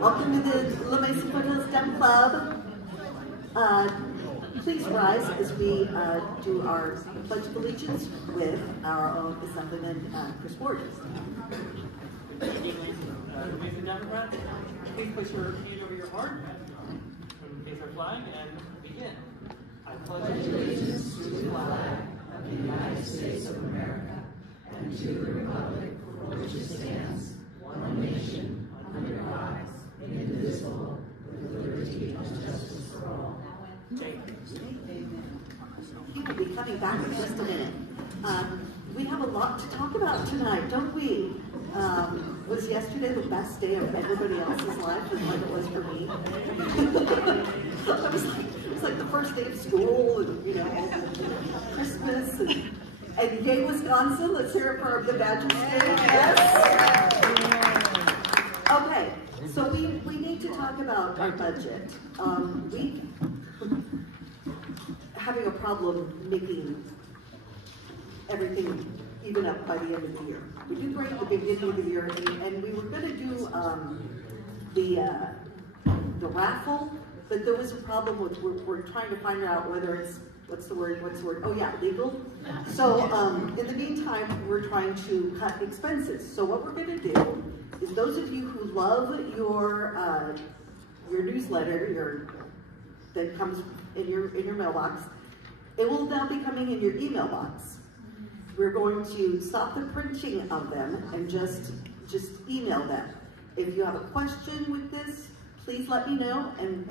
Welcome to the Mesa-Foothills STEM Club. Please rise as we do our Pledge of Allegiance with our own Assemblyman, Chris Ward. Mesa Democrats, please place your hand over your heart and face our flag and begin. I pledge allegiance to the flag of the United States of America and to the republic for which it stands, one nation, under God, indivisible, with liberty and justice for all. He will be coming back in just a minute. We have a lot to talk about tonight, don't we? Was yesterday the best day of everybody else's life, just like it was for me? It was like the first day of school, and Christmas, and yay Wisconsin. Let's hear it for the Badger State. Yes. Okay, so we need to talk about our budget. We having a problem making everything even up by the end of the year. We did great at the beginning of the year, and we were going to do the raffle, but there was a problem with we're trying to find out whether it's what's the word? Oh yeah, legal. So in the meantime, we're trying to cut expenses. So what we're going to do is those of you who love your newsletter, that comes in your mailbox, it will now be coming in your email box. We're going to stop the printing of them and just email them. If you have a question with this, please let me know, and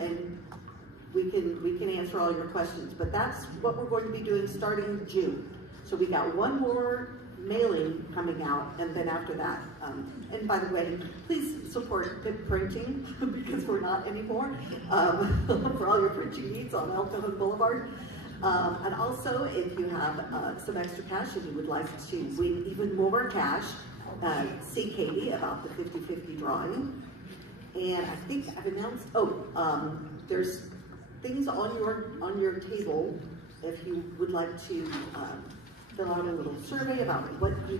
we can answer all your questions. But that's what we're going to be doing starting June. So we got one more mailing coming out, and then after that. And by the way, please support PIP printing because we're not anymore for all your printing needs on El Cajon Boulevard. And also, if you have some extra cash and you would like to win even more cash, see Katie about the 50-50 drawing. And I think I've announced, there's things on your table if you would like to fill out a little survey about what you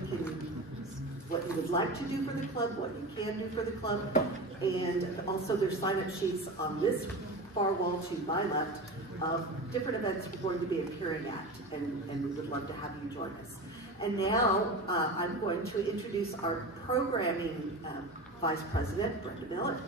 would like to do for the club, what you can do for the club. And also there's sign-up sheets on this far wall to my left of different events we're going to be appearing at, and we would love to have you join us. And now I'm going to introduce our programming Vice President, Brenda Miller.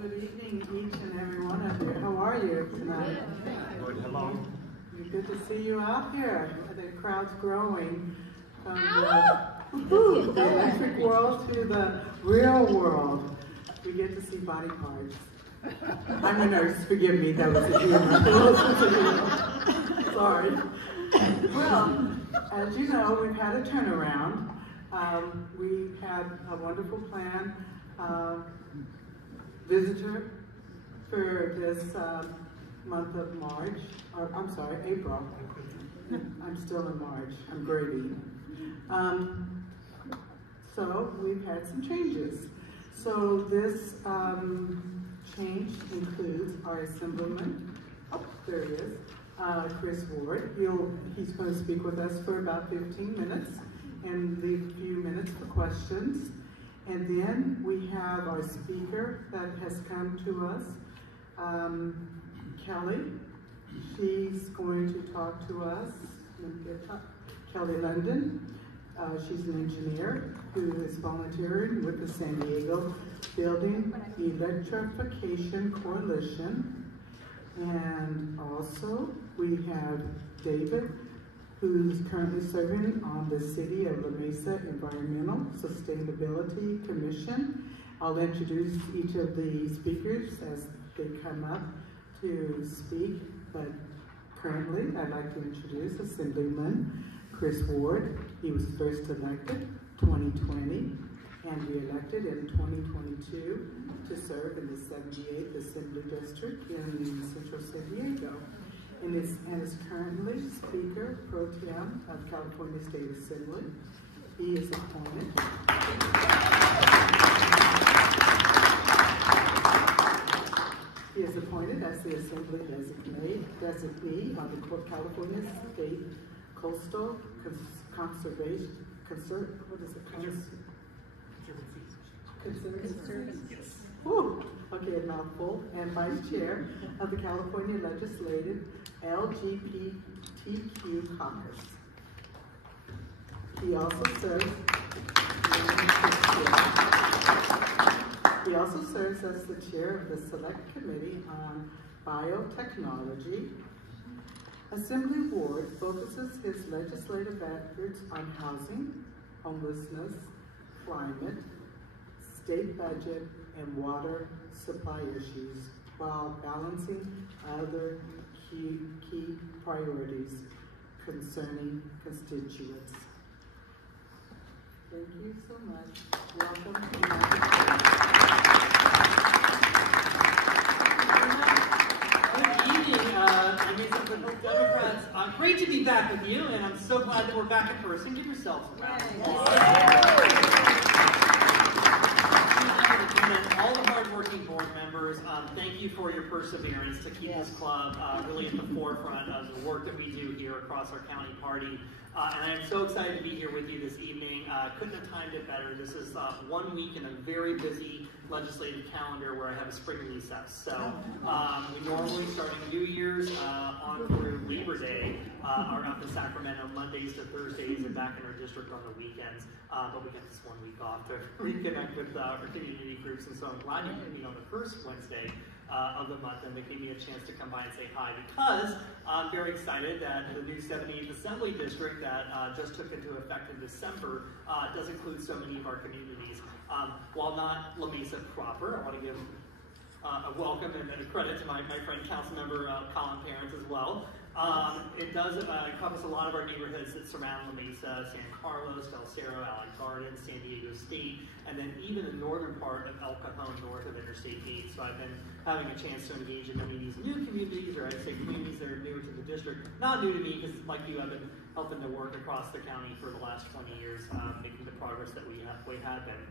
Good evening, each and every one of you. How are you tonight? Hello. Good to see you out here. The crowd's growing from the electric world to the real world. We get to see body parts. I'm a nurse, forgive me, that was a humor. Sorry. Well, as you know, we've had a turnaround. We had a wonderful plan. Visitor for this month of March, I'm sorry, April. I'm still in March, I'm gravy. So we've had some changes. So this change includes our Assemblyman, there he is, Chris Ward. He's going to speak with us for about 15 minutes and leave a few minutes for questions. And then we have our speaker that has come to us, Kelly. She's going to talk to us. Kelly London. She's an engineer who is volunteering with the San Diego Building Electrification Coalition. And also we have David, who's currently serving on the City of La Mesa Environmental Sustainability Commission. I'll introduce each of the speakers as they come up to speak, but currently I'd like to introduce Assemblyman Chris Ward. He was first elected 2020 and re-elected in 2022 to serve in the 78th Assembly District in Central San Diego. And is currently Speaker Pro Tem of California State Assembly. He is appointed. He is is appointed as the Assembly designee of the California State Coastal Conservation, Yes. Whew. Okay, a mouthful, and Vice Chair of the California Legislative LGBTQ Caucus. He also serves as the chair of the Select Committee on Biotechnology. Assembly Ward focuses his legislative efforts on housing, homelessness, climate, state budget, and water supply issues while balancing other key priorities concerning constituents. Thank you so much. Welcome to Good evening, Mesa-Foothills Democrats. Great to be back with you, and I'm so glad that we're back in person. Give yourselves a round of applause. All the hardworking board members, thank you for your perseverance to keep this club really at the forefront of the work that we do here across our county party. And I am so excited to be here with you this evening. Couldn't have timed it better. This is 1 week in a very busy legislative calendar where I have a spring recess. So we normally, starting New Year's on through Labor Day, are up in Sacramento Mondays to Thursdays and back in our district on the weekends. But we get this 1 week off to reconnect with our community groups, and so I'm glad you can meet on the first Wednesday of the month, and they gave me a chance to come by and say hi, because I'm very excited that the new 78th Assembly District that just took into effect in December does include so many of our communities. While not La Mesa proper, I want to give a welcome and a credit to my friend Councilmember Colin Parents as well. It does encompass a lot of our neighborhoods that surround La Mesa: San Carlos, Del Cerro, Allen Gardens, San Diego State, and then even the northern part of El Cajon, north of Interstate 8. So I've been having a chance to engage in many of these new communities, or I'd say communities that are newer to the district. Not new to me, because like you, I've been helping to work across the county for the last 20 years, making the progress that we have been.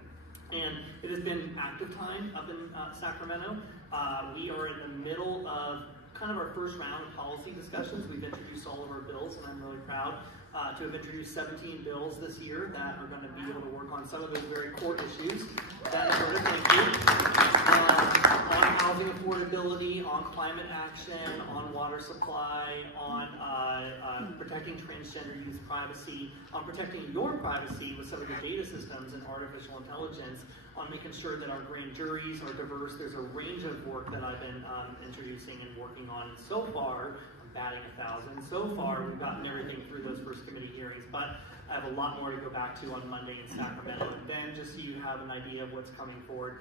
And it has been active time up in Sacramento. We are in the middle of kind of our first round of policy discussions. We've introduced all of our bills, and I'm really proud to have introduced 17 bills this year that are going to be able to work on some of those very core issues that are sort of on housing affordability, on climate action, on water supply, on protecting transgender youth privacy, on protecting your privacy with some of the data systems and artificial intelligence, on making sure that our grand juries are diverse. There's a range of work that I've been introducing and working on. And so far, I'm batting 1,000. So far, we've gotten everything through those first committee hearings, but I have a lot more to go back to on Monday in Sacramento. And then, just so you have an idea of what's coming forward,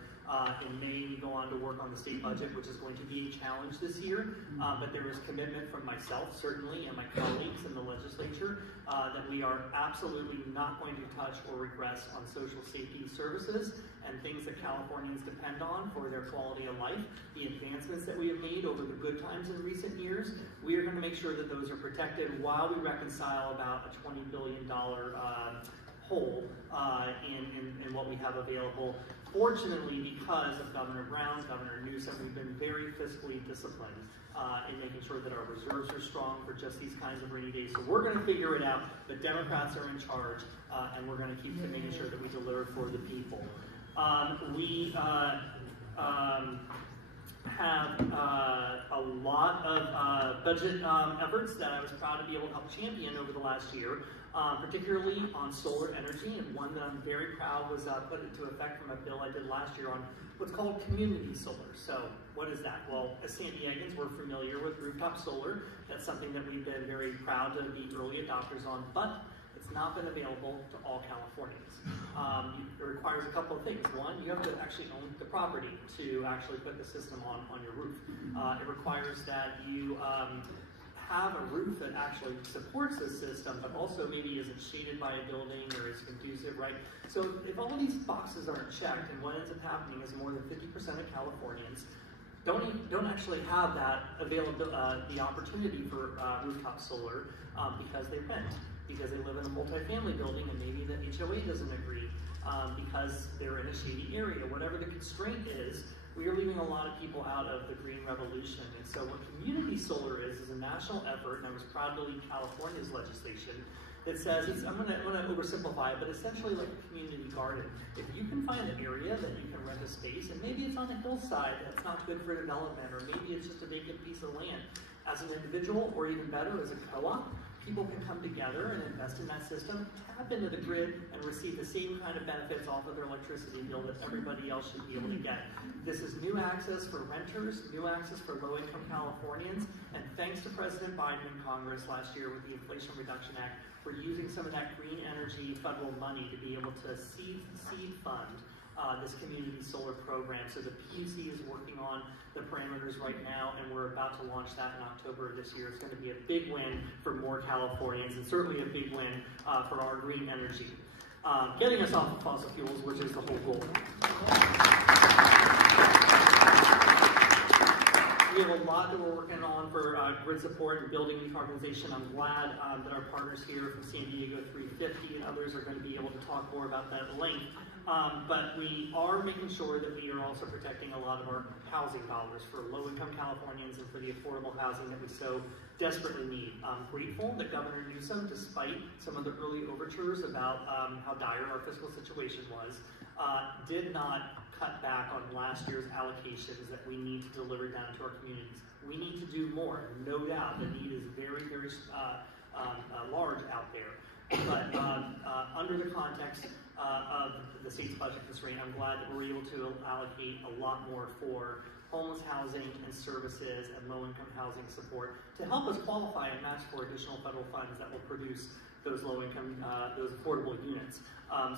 in May we go on to work on the state budget, which is going to be a challenge this year. But there is commitment from myself, certainly, and my colleagues in the legislature that we are absolutely not going to touch or regress on social safety services and things that Californians depend on for their quality of life. The advancements that we have made over the good times in recent years, we are going to make sure that those are protected while we reconcile about a $20 billion hole in what we have available. Fortunately, because of Governor Brown, Governor Newsom, we've been very fiscally disciplined in making sure that our reserves are strong for just these kinds of rainy days. So we're going to figure it out. The Democrats are in charge, and we're going to keep making sure that we deliver for the people. We have a lot of budget efforts that I was proud to be able to help champion over the last year, particularly on solar energy, and one that I'm very proud was put into effect from a bill I did last year on what's called community solar. So what is that? Well, as San Diegans, we're familiar with rooftop solar. That's something that we've been very proud to be early adopters on, but it's not been available to all Californians. It requires a couple of things. One, you have to actually own the property to actually put the system on your roof. It requires that you have a roof that actually supports the system, but also maybe isn't shaded by a building or is conducive, right? So if all of these boxes aren't checked, and what ends up happening is more than 50% of Californians don't actually have that available, the opportunity for rooftop solar because they rent, because they live in a multifamily building and maybe the HOA doesn't agree, because they're in a shady area. Whatever the constraint is, we are leaving a lot of people out of the green revolution. And so what community solar is a national effort, and I was proud to lead California's legislation that says, I'm gonna oversimplify it, but essentially like a community garden. If you can find an area that you can rent a space, and maybe it's on a hillside that's not good for development, or maybe it's just a vacant piece of land, as an individual, or even better, as a co-op, people can come together and invest in that system, tap into the grid, and receive the same kind of benefits off of their electricity bill that everybody else should be able to get. This is new access for renters, new access for low-income Californians, and thanks to President Biden in Congress last year with the Inflation Reduction Act, we're using some of that green energy federal money to be able to seed fund this community solar program. So the PUC is working on the parameters right now, and we're about to launch that in October of this year. It's going to be a big win for more Californians, and certainly a big win for our green energy. Getting us off of fossil fuels, which is the whole goal. We have a lot that we're working on for grid support and building decarbonization. I'm glad that our partners here from San Diego 350 and others are going to be able to talk more about that at length. But we are making sure that we are also protecting a lot of our housing dollars for low-income Californians and for the affordable housing that we so desperately need. I'm grateful that Governor Newsom, despite some of the early overtures about how dire our fiscal situation was, did not cut back on last year's allocations that we need to deliver down to our communities. We need to do more, no doubt. The need is very, very large out there. But under the context of the state's budget constraint, I'm glad that we're able to allocate a lot more for homeless housing and services and low-income housing support to help us qualify and match for additional federal funds that will produce those low-income, those affordable units.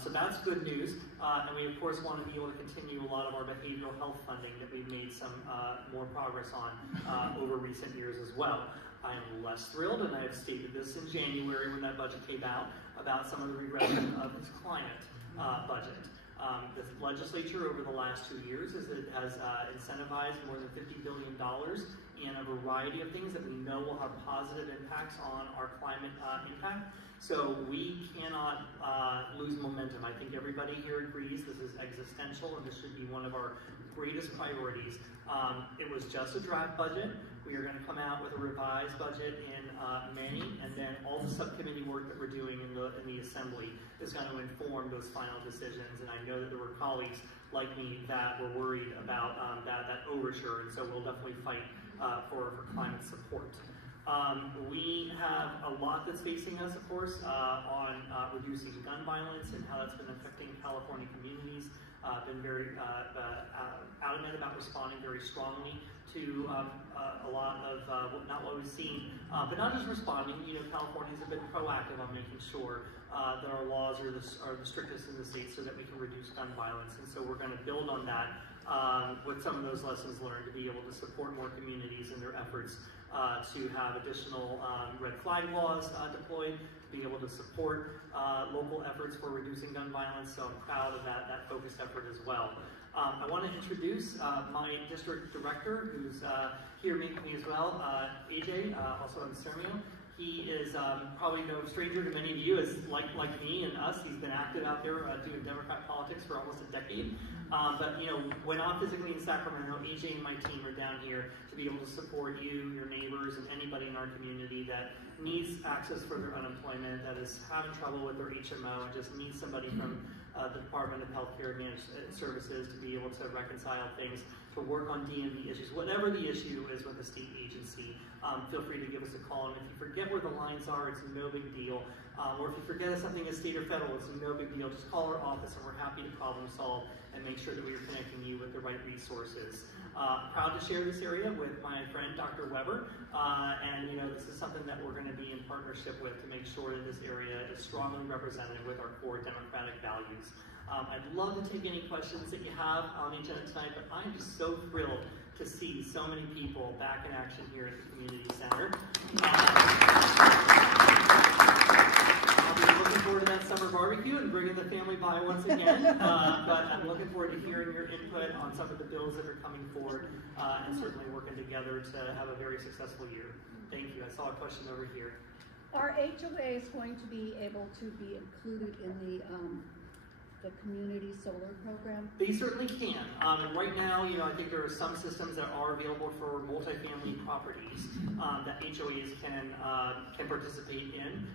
So that's good news. And we, of course, want to be able to continue a lot of our behavioral health funding that we've made some more progress on over recent years as well. I am less thrilled, and I have stated this in January when that budget came out, about some of the regression of this climate budget. The legislature over the last 2 years has incentivized more than $50 billion in a variety of things that we know will have positive impacts on our climate impact. So we cannot lose momentum. I think everybody here agrees this is existential and this should be one of our greatest priorities. It was just a draft budget. We are going to come out with a revised budget in May, and then all the subcommittee work that we're doing in the Assembly is going to inform those final decisions. And I know that there were colleagues like me that were worried about that overture, and so we'll definitely fight for climate support. We have a lot that's facing us, of course, on reducing gun violence and how that's been affecting California communities. Been very adamant about responding very strongly to a lot of not what we've seen, but not just responding. You know, Californians have been proactive on making sure that our laws are the strictest in the state so that we can reduce gun violence, and so we're going to build on that with some of those lessons learned to be able to support more communities in their efforts to have additional red flag laws deployed, to be able to support local efforts for reducing gun violence. So I'm proud of that focused effort as well. I want to introduce my district director, who's here with me as well, AJ, also in Sermio. He is probably no stranger to many of you, as like me and us. He's been active out there doing Democrat politics for almost a decade. But you know, when not physically in Sacramento, AJ and my team are down here to be able to support you, your neighbors, and anybody in our community that needs access for their unemployment, that is having trouble with their HMO, and just needs somebody from the Department of Healthcare and Managed Services to be able to reconcile things, to work on DMV issues, whatever the issue is with the state agency. Feel free to give us a call, and if you forget where the lines are, it's no big deal. Or if you forget something is state or federal, it's no big deal. Just call our office, and we're happy to problem solve and make sure that we are connecting you with the right resources. Proud to share this area with my friend, Dr. Weber, and you know, this is something that we're going to be in partnership with to make sure that this area is strongly represented with our core democratic values. I'd love to take any questions that you have on the agenda tonight, but I'm just so thrilled to see so many people back in action here at the Community Center. I'll be looking forward to that summer barbecue and bringing the family by once again, but I'm looking forward to hearing your input on some of the bills that are coming forward, and certainly working together to have a very successful year. Thank you. I saw a question over here. Are HOAs going to be able to be included in the the community solar program? They certainly can. And right now, I think there are some systems that are available for multifamily properties that HOAs can participate in.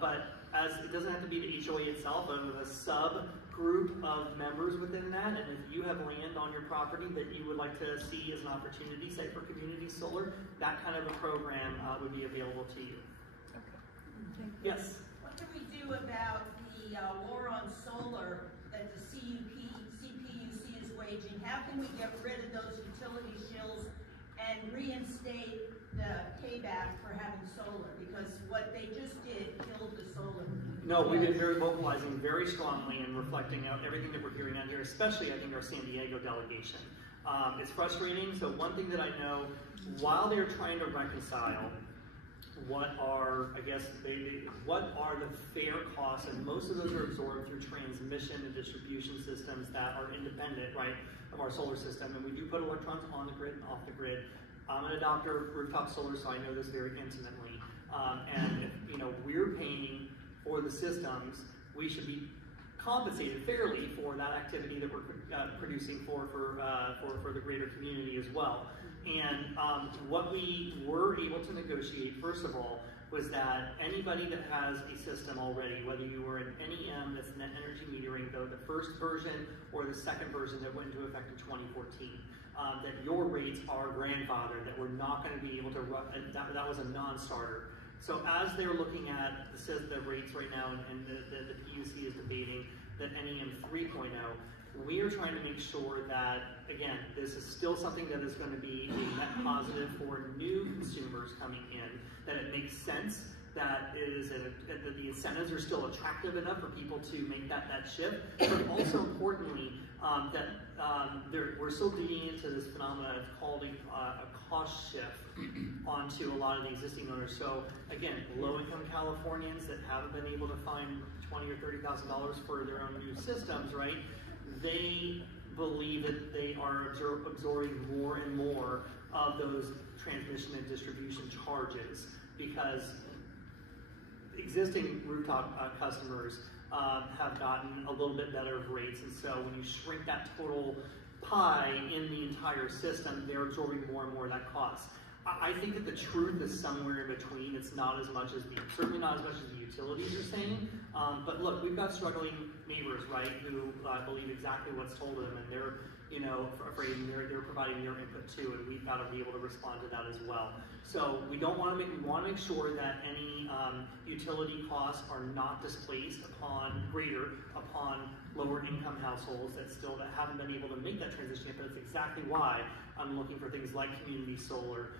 But as it doesn't have to be the HOA itself, but a subgroup of members within that. And if you have land on your property that you would like to see as an opportunity site for community solar, that kind of a program would be available to you. Okay. Thank you. Yes. What can we do about the war on solar that the CPUC is waging? How can we get rid of those utility shills and reinstate the payback for having solar? Because what they just did killed the solar. No, we've been very vocalizing very strongly and reflecting out everything that we're hearing out here, especially I think our San Diego delegation. It's frustrating. So one thing that I know, while they're trying to reconcile what are, I guess, what are the fair costs, and most of those are absorbed through transmission and distribution systems that are independent, right, of our solar system. And we do put electrons on the grid and off the grid. I'm an adopter of rooftop solar, so I know this very intimately. And if, we're paying for the systems, we should be compensated fairly for that activity that we're producing for the greater community as well. And what we were able to negotiate, first of all, was that anybody that has a system already, whether you were an NEM, that's net energy metering, though the first version or the second version that went into effect in 2014, that your rates are grandfathered, that we're not going to be able to run, that was a non-starter. So as they're looking at the rates right now, and the PUC is debating the NEM 3.0, we are trying to make sure that, again, this is still something that is going to be a net positive for new consumers coming in, that it makes sense, that that the incentives are still attractive enough for people to make that shift, but also importantly, that we're still digging into this phenomenon of called a cost shift onto a lot of the existing owners. So again, low-income Californians that haven't been able to find $20,000 or $30,000 for their own new systems, right? They believe that they are absorbing more and more of those transmission and distribution charges because existing rooftop customers have gotten a little bit better rates, and so when you shrink that total pie in the entire system, they're absorbing more and more of that cost. I think that the truth is somewhere in between. It's not as much as certainly not as much as the utilities are saying. But look, we've got struggling neighbors, right, who believe exactly what's told them, and they're, afraid, and they're providing their input too, and we've got to be able to respond to that as well. So we want to make sure that any utility costs are not displaced upon lower income households that haven't been able to make that transition yet. But it's exactly why I'm looking for things like community solar,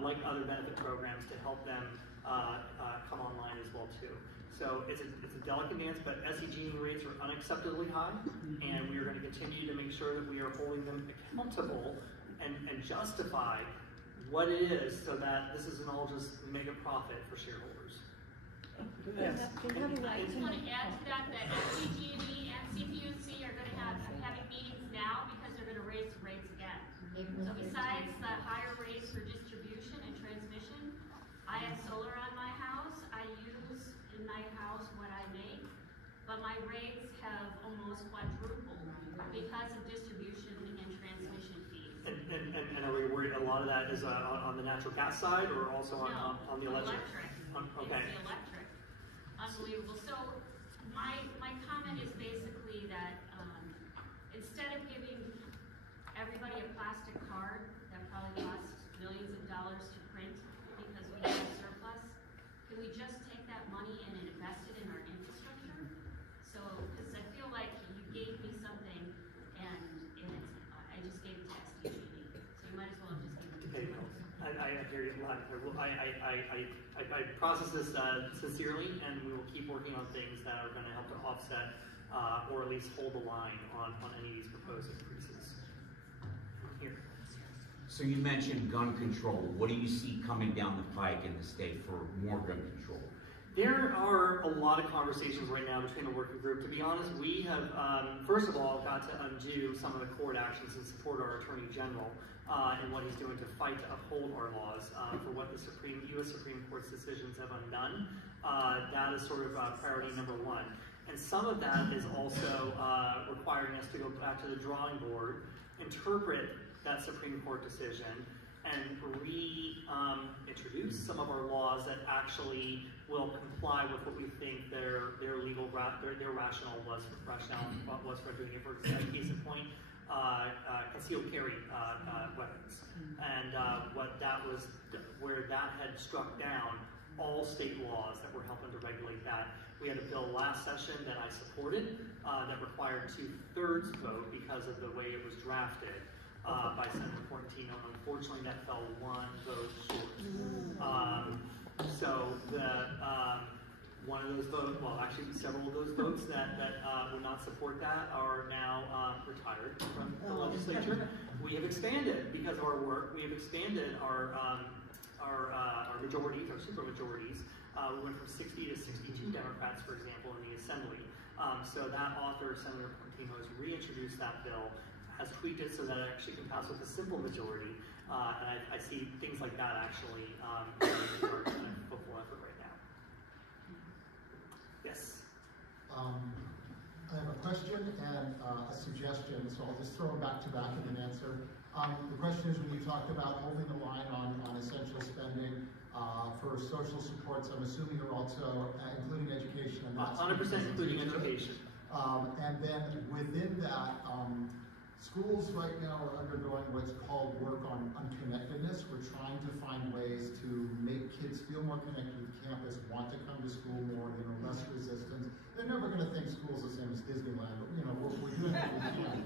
like other benefit programs to help them come online as well too. So it's a delicate dance, but SEG rates are unacceptably high, and we are going to continue to make sure that we are holding them accountable and justify what it is, so that this isn't all just make a profit for shareholders. Yes. I just want to add to that SDG&E and CPUC are going to have having meetings now because they're going to raise the rates again. So besides the higher rates for distribution and transmission, I have solar on my house. I use in my house what I make, but my rates have almost quadrupled because of distribution and transmission fees. And are we worried a lot of that is on the natural gas side, or also on the electric? Okay. It's the electric. Unbelievable. So my comment is basically that instead of giving everybody a plastic card that probably costs millions of dollars to print because we have a surplus, can we just take that money and invest it in our infrastructure? So, because I feel like you gave me something and I just gave it to SDG&E. So you might as well have just given it to me. I hear you. I process this sincerely, and we will keep working on things that are going to help to offset or at least hold the line on any of these proposed increases. Here. So you mentioned gun control. What do you see coming down the pike in the state for more gun control? There are a lot of conversations right now between the working group. To be honest, we have, first of all, got to undo some of the court actions and support our Attorney General in what he's doing to fight to uphold our laws for what the U.S. Supreme Court's decisions have undone. That is sort of priority number one. And some of that is also requiring us to go back to the drawing board, interpret that Supreme Court decision, and reintroduce some of our laws that actually will comply with what we think their rationale was for doing it. For example, case in point, concealed carry weapons, and where that had struck down all state laws that were helping to regulate that. We had a bill last session that I supported that required 2/3 vote because of the way it was drafted by Senator Portantino. Unfortunately, that fell 1 vote short. So one of those votes, well, actually several of those votes that would not support that are now retired from the legislature. We have expanded, because of our work, we have expanded our majorities, our super majorities. We went from 60 to 62 Democrats, for example, in the Assembly. So that author, Senator Portantino, has reintroduced that bill, has tweaked it so that it actually can pass with a simple majority. And I see things like that actually in football effort right now. Yes? I have a question and a suggestion, so I'll just throw them back to back in an answer. The question is, when you talked about holding the line on essential spending for social supports, I'm assuming you're also including education. And 100% including education. And then within that, schools right now are undergoing what's called work on connectedness. We're trying to find ways to make kids feel more connected with campus, want to come to school more, less resistance. They're never going to think school's the same as Disneyland, but we're doing what we can.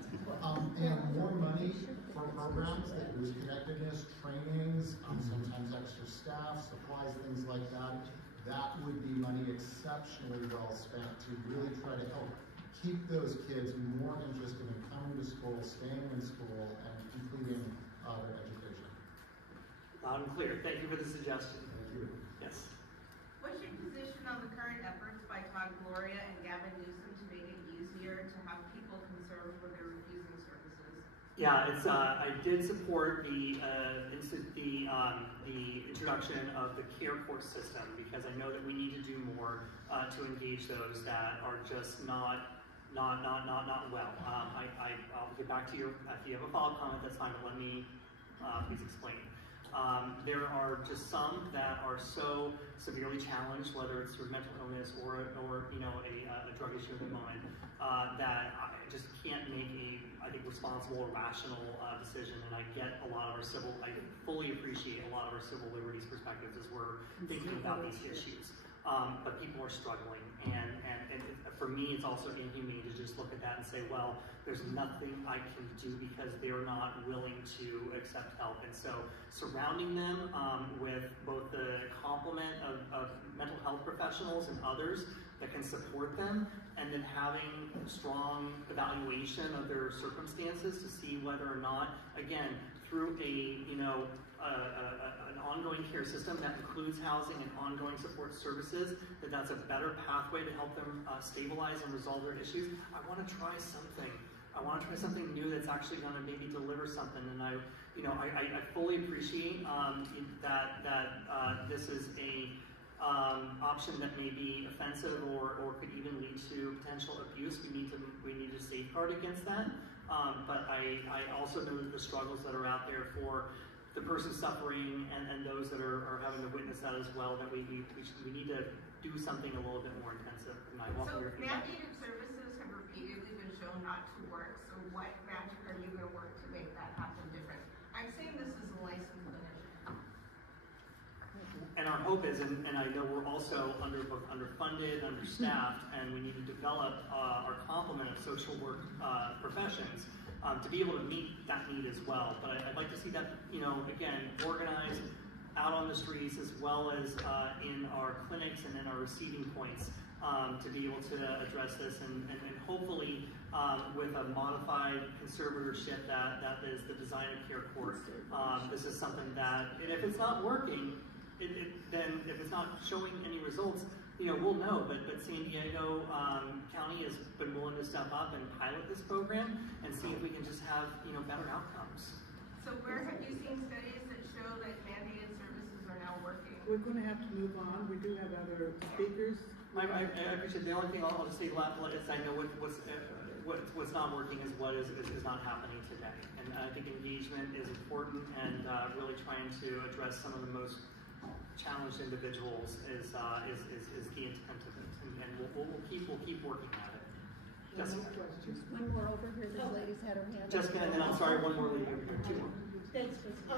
And more money for programs that use connectedness, trainings, sometimes extra staff, supplies, things like that. That would be money exceptionally well spent to really try to help keep those kids more interested in coming to school, staying in school, and completing their education. Loud and clear. Thank you for the suggestion. Thank you. Yes. What's your position on the current efforts by Todd Gloria and Gavin Newsom to make it easier to have people conserved when they're refusing services? Yeah, it's. I did support the introduction of the care court system, because I know that we need to do more to engage those that are just not well. I'll get back to your, if you have a follow-up comment, that's fine, but let me please explain. There are just some that are so severely challenged, whether it's through mental illness or a drug issue at the moment, that I just can't make a responsible or rational decision. And I get a lot of our I fully appreciate a lot of our civil liberties perspectives as we're thinking about these issues. But people are struggling, and for me, it's also inhumane to just look at that and say, well, there's nothing I can do because they're not willing to accept help. And so surrounding them with both the complement of mental health professionals and others that can support them, and then having strong evaluation of their circumstances to see whether or not, again, through an ongoing care system that includes housing and ongoing support services, that's a better pathway to help them stabilize and resolve their issues. I want to try something. I want to try something new that's actually going to maybe deliver something. And I fully appreciate that this is a option that may be offensive or could even lead to potential abuse. We need to safeguard against that. But I also know that the struggles that are out there for the person suffering and those that are having to witness that as well, that we need to do something a little bit more intensive. And I welcome your feedback. Mandated services have repeatedly been shown not to work, so what magic are you going to work to make that happen different? I'm saying this as a licensed clinician. And our hope is, and I know we're also underfunded, understaffed, and we need to develop our complement of social work professions to be able to meet that need as well. But I'd like to see that, again, organized out on the streets as well as in our clinics and in our receiving points to be able to address this, and hopefully with a modified conservatorship that is the design of care court. This is something that, and if it's not working, then if it's not showing any results, we'll know. But San Diego County has been willing to step up and pilot this program and see if we can just have better outcomes. So where have you seen studies that show that mandated services are now working? We're going to have to move on. We do have other speakers. I appreciate. The only thing I'll just say is I know what's not working is what is not happening today, and I think engagement is important, and really trying to address some of the most challenged individuals is the intent of it, and we'll keep working at it. Jessica. Just one more over here. This lady's had her hand up. Jessica, and then I'm sorry, one more lady over here. Two more. Thanks, Chris. I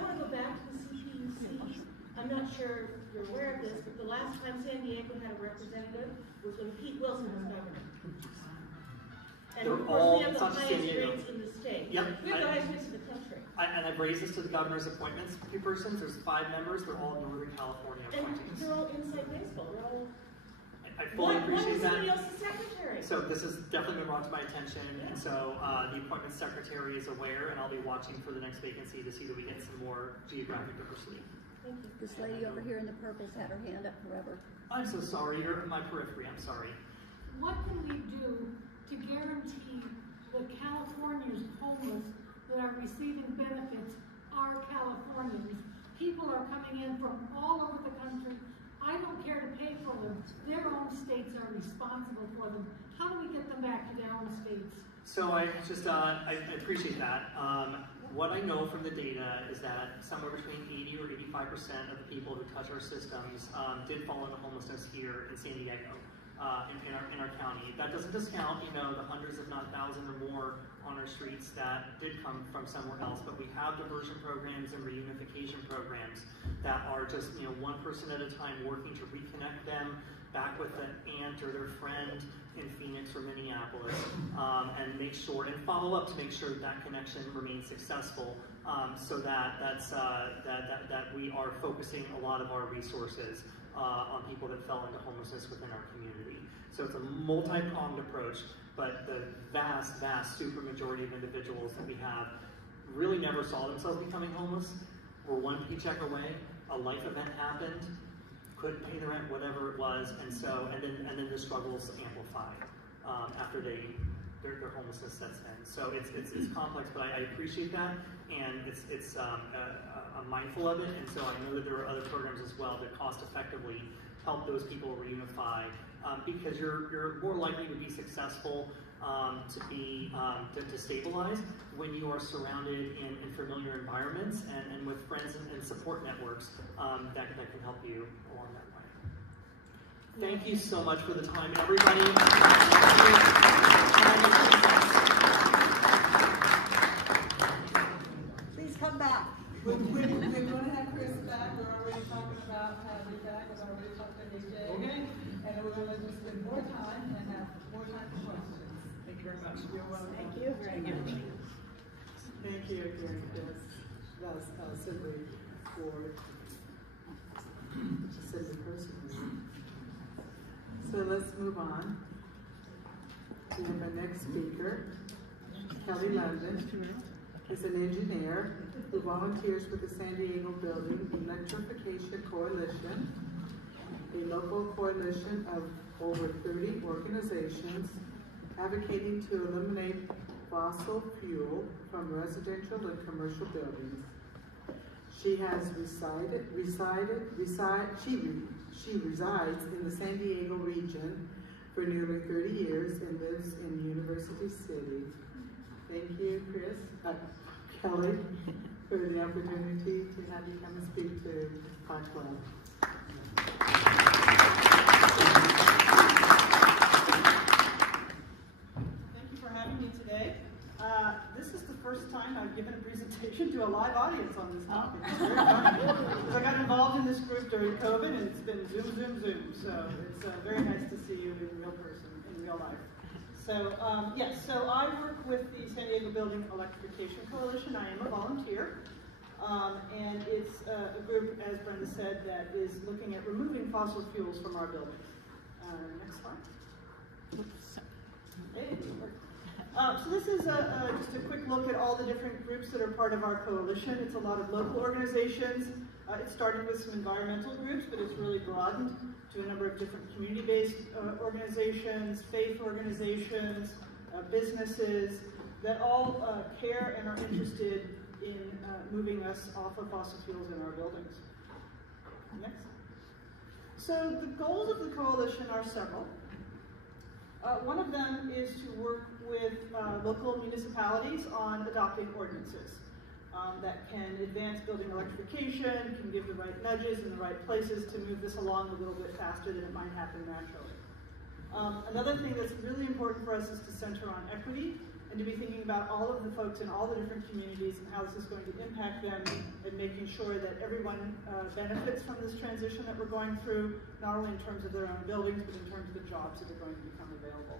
want to go back to the CPUC. I'm not sure if you're aware of this, but the last time San Diego had a representative was when Pete Wilson was governor. And of course, we have the highest rates in the state. Yep. We have the highest rates in the country. And I've raised this to the governor's appointments persons. There's 5 members. They're all Northern California appointees. And they're all inside baseball. They're all. I fully appreciate that. Somebody else's secretary. So this has definitely been brought to my attention, and so the appointment secretary is aware, and I'll be watching for the next vacancy to see that we get some more geographic diversity. Thank you. This lady over here in the purple's had her hand up forever. I'm so sorry. You're in my periphery. I'm sorry. What can we do to guarantee that Californians homeless that are receiving benefits are Californians? People are coming in from all over the country. I don't care to pay for them. Their own states are responsible for them. How do we get them back to their own states? So I just, I appreciate that. What I know from the data is that somewhere between 80 or 85% of the people who touch our systems did fall into homelessness here in San Diego, in our county. That doesn't discount, you know, the hundreds, if not thousands or more on our streets that did come from somewhere else. But we have diversion programs and reunification programs that are just, you know, one person at a time working to reconnect them back with an aunt or their friend in Phoenix or Minneapolis, and make sure and follow up to make sure that connection remains successful, so that we are focusing a lot of our resources on people that fell into homelessness within our community. So it's a multi-pronged approach, but the vast super majority of individuals that we have really never saw themselves becoming homeless, were one paycheck away, a life event happened, couldn't pay the rent, whatever it was, and then the struggles amplify after their homelessness sets in. So it's complex, but I appreciate that, and I'm mindful of it, and so I know that there are other programs as well that cost effectively help those people reunify, because you're more likely to be successful to stabilize when you are surrounded in familiar environments and with friends and support networks that can help you along that way. Thank you so much for the time, everybody. Please come back. We're going to have Chris back. We're already talking about having him back. I've already talked to AJ. Okay. And we're going to just spend more time and have more time for questions. Thank you very much. You're welcome. Thank you. Thank you again, Chris. That's Assembly Board. Assembly person. So let's move on. We have our next speaker, Kelly London. Is an engineer who volunteers with the San Diego Building Electrification Coalition, a local coalition of over 30 organizations advocating to eliminate fossil fuel from residential and commercial buildings. She has she resides in the San Diego region for nearly 30 years and lives in University City. Thank you, Kelly, for the opportunity to have you come and speak to our club. Thank you for having me today. This is the first time I've given a presentation to a live audience on this topic. It's very fun. So I got involved in this group during COVID, and it's been Zoom. So it's very nice to see you in real person, in real life. So yes, so I work with the San Diego Building Electrification Coalition. I am a volunteer, and it's a group, as Brenda said, that is looking at removing fossil fuels from our buildings. Next slide. Oops. Hey, so this is just a quick look at all the different groups that are part of our coalition. It's a lot of local organizations. It started with some environmental groups, but it's really broadened to a number of different community-based organizations, faith organizations, businesses that all care and are interested in moving us off of fossil fuels in our buildings. Next. So the goals of the coalition are several. One of them is to work with local municipalities on adopting ordinances that can advance building electrification, can give the right nudges in the right places to move this along a little bit faster than it might happen naturally. Another thing that's really important for us is to center on equity and to be thinking about all of the folks in all the different communities and how this is going to impact them, and making sure that everyone benefits from this transition that we're going through, not only in terms of their own buildings, but in terms of the jobs that are going to become available.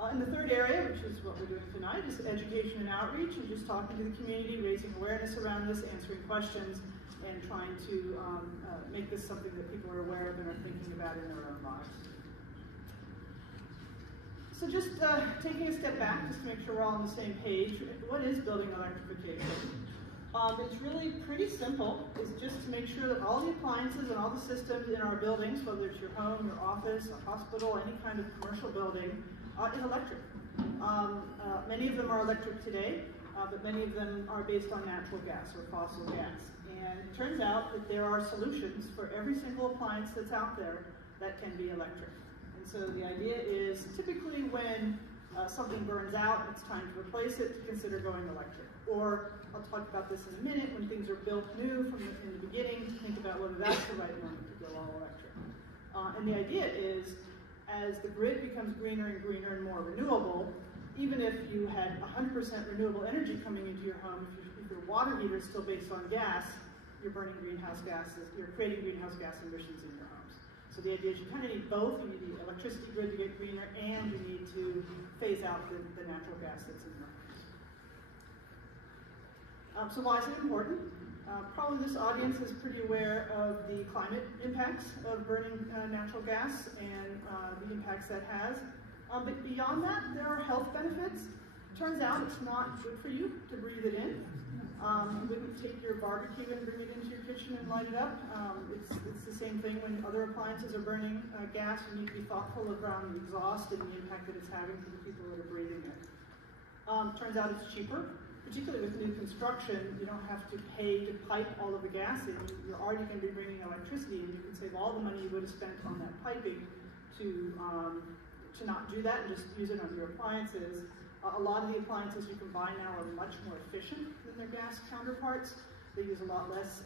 And the third area, which is what we're doing tonight, is education and outreach, and just talking to the community, raising awareness around this, answering questions, and trying to make this something that people are aware of and are thinking about in their own lives. So just taking a step back, just to make sure we're all on the same page, what is building electrification? It's really pretty simple. It's just to make sure that all the appliances and all the systems in our buildings, whether it's your home, your office, a hospital, any kind of commercial building, is electric. Many of them are electric today, but many of them are based on natural gas or fossil gas. And it turns out that there are solutions for every single appliance that's out there that can be electric. So the idea is typically when something burns out, it's time to replace it, to consider going electric. Or, I'll talk about this in a minute, when things are built new in the beginning, to think about whether that's the right moment to go all electric. And the idea is, as the grid becomes greener and greener and more renewable, even if you had 100% renewable energy coming into your home, if your water heater is still based on gas, you're burning greenhouse gases, you're creating greenhouse gas emissions in your homes. So the idea is you kind of need both. You need the electricity grid to get greener, and you need to phase out the natural gas that's in your homes. So why is it important? Probably this audience is pretty aware of the climate impacts of burning natural gas and the impacts that has. But beyond that, there are health benefits. Turns out it's not good for you to breathe it in. You wouldn't take your barbecue and bring it into your kitchen and light it up. It's the same thing when other appliances are burning gas. You need to be thoughtful around the exhaust and the impact that it's having for the people that are breathing it. Turns out it's cheaper, particularly with new construction. You don't have to pay to pipe all of the gas in. You're already going to be bringing electricity, and you can save all the money you would have spent on that piping to not do that and just use it on your appliances. A lot of the appliances you can buy now are much more efficient than their gas counterparts. They use a lot less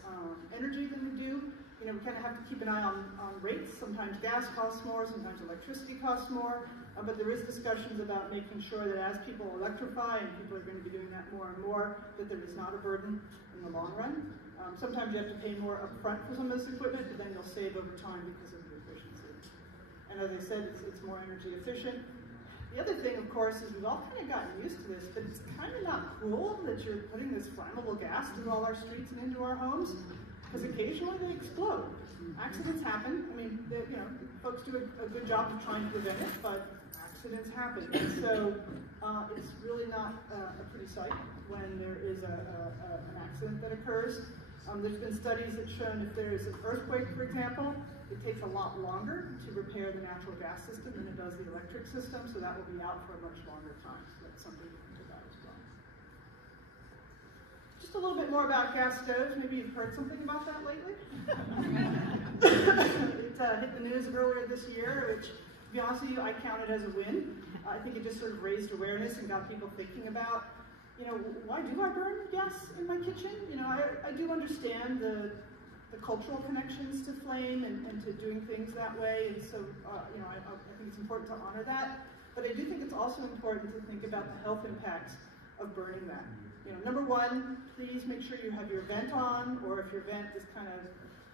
energy than we do. You know, we kind of have to keep an eye on rates. Sometimes gas costs more, sometimes electricity costs more, but there is discussions about making sure that as people electrify, and people are going to be doing that more and more, that there is not a burden in the long run. Sometimes you have to pay more upfront for some of this equipment, but then you'll save over time because of the efficiency. And as I said, it's more energy efficient. The other thing, of course, is we've all kind of gotten used to this, but it's kind of not cool that you're putting this flammable gas through all our streets and into our homes, because occasionally they explode. Accidents happen. I mean, you know, folks do a good job of trying to prevent it, but accidents happen. And so it's really not a pretty sight when there is an accident that occurs. There's been studies that shown if there is an earthquake, for example, it takes a lot longer to repair the natural gas system than it does the electric system, so that will be out for a much longer time. So that's something to think about as well. Just a little bit more about gas stoves. Maybe you've heard something about that lately. It hit the news earlier this year, which, to be honest with you, I count it as a win. I think it just sort of raised awareness and got people thinking about, you know, why do I burn gas in my kitchen? You know, I do understand the cultural connections to flame and to doing things that way, and so, you know, I think it's important to honor that, but I do think it's also important to think about the health impacts of burning that. You know, number one, please make sure you have your vent on, or if your vent is kind of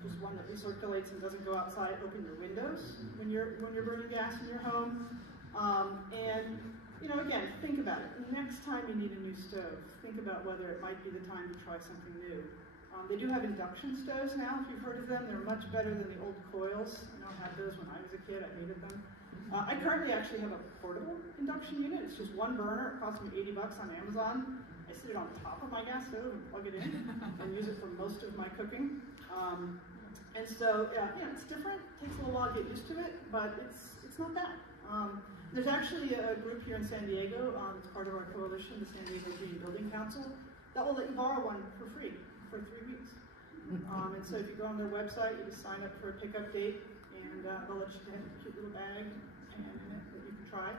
just one that recirculates and doesn't go outside, open your windows when you're burning gas in your home. And, you know, again, think about it. Next time you need a new stove, think about whether it might be the time to try something new. They do have induction stoves now, if you've heard of them. They're much better than the old coils. I know I had those when I was a kid. I hated them. I currently actually have a portable induction unit. It's just one burner. It cost me $80 on Amazon. I sit it on top of my gas stove and plug it in and use it for most of my cooking. And so, yeah, it's different. It takes a little while to get used to it, but it's not bad. There's actually a group here in San Diego, it's part of our coalition, the San Diego Green Building Council, that will let you borrow one for free for 3 weeks. And so if you go on their website, you just sign up for a pickup date, and they'll let you get a cute little bag and that you can try.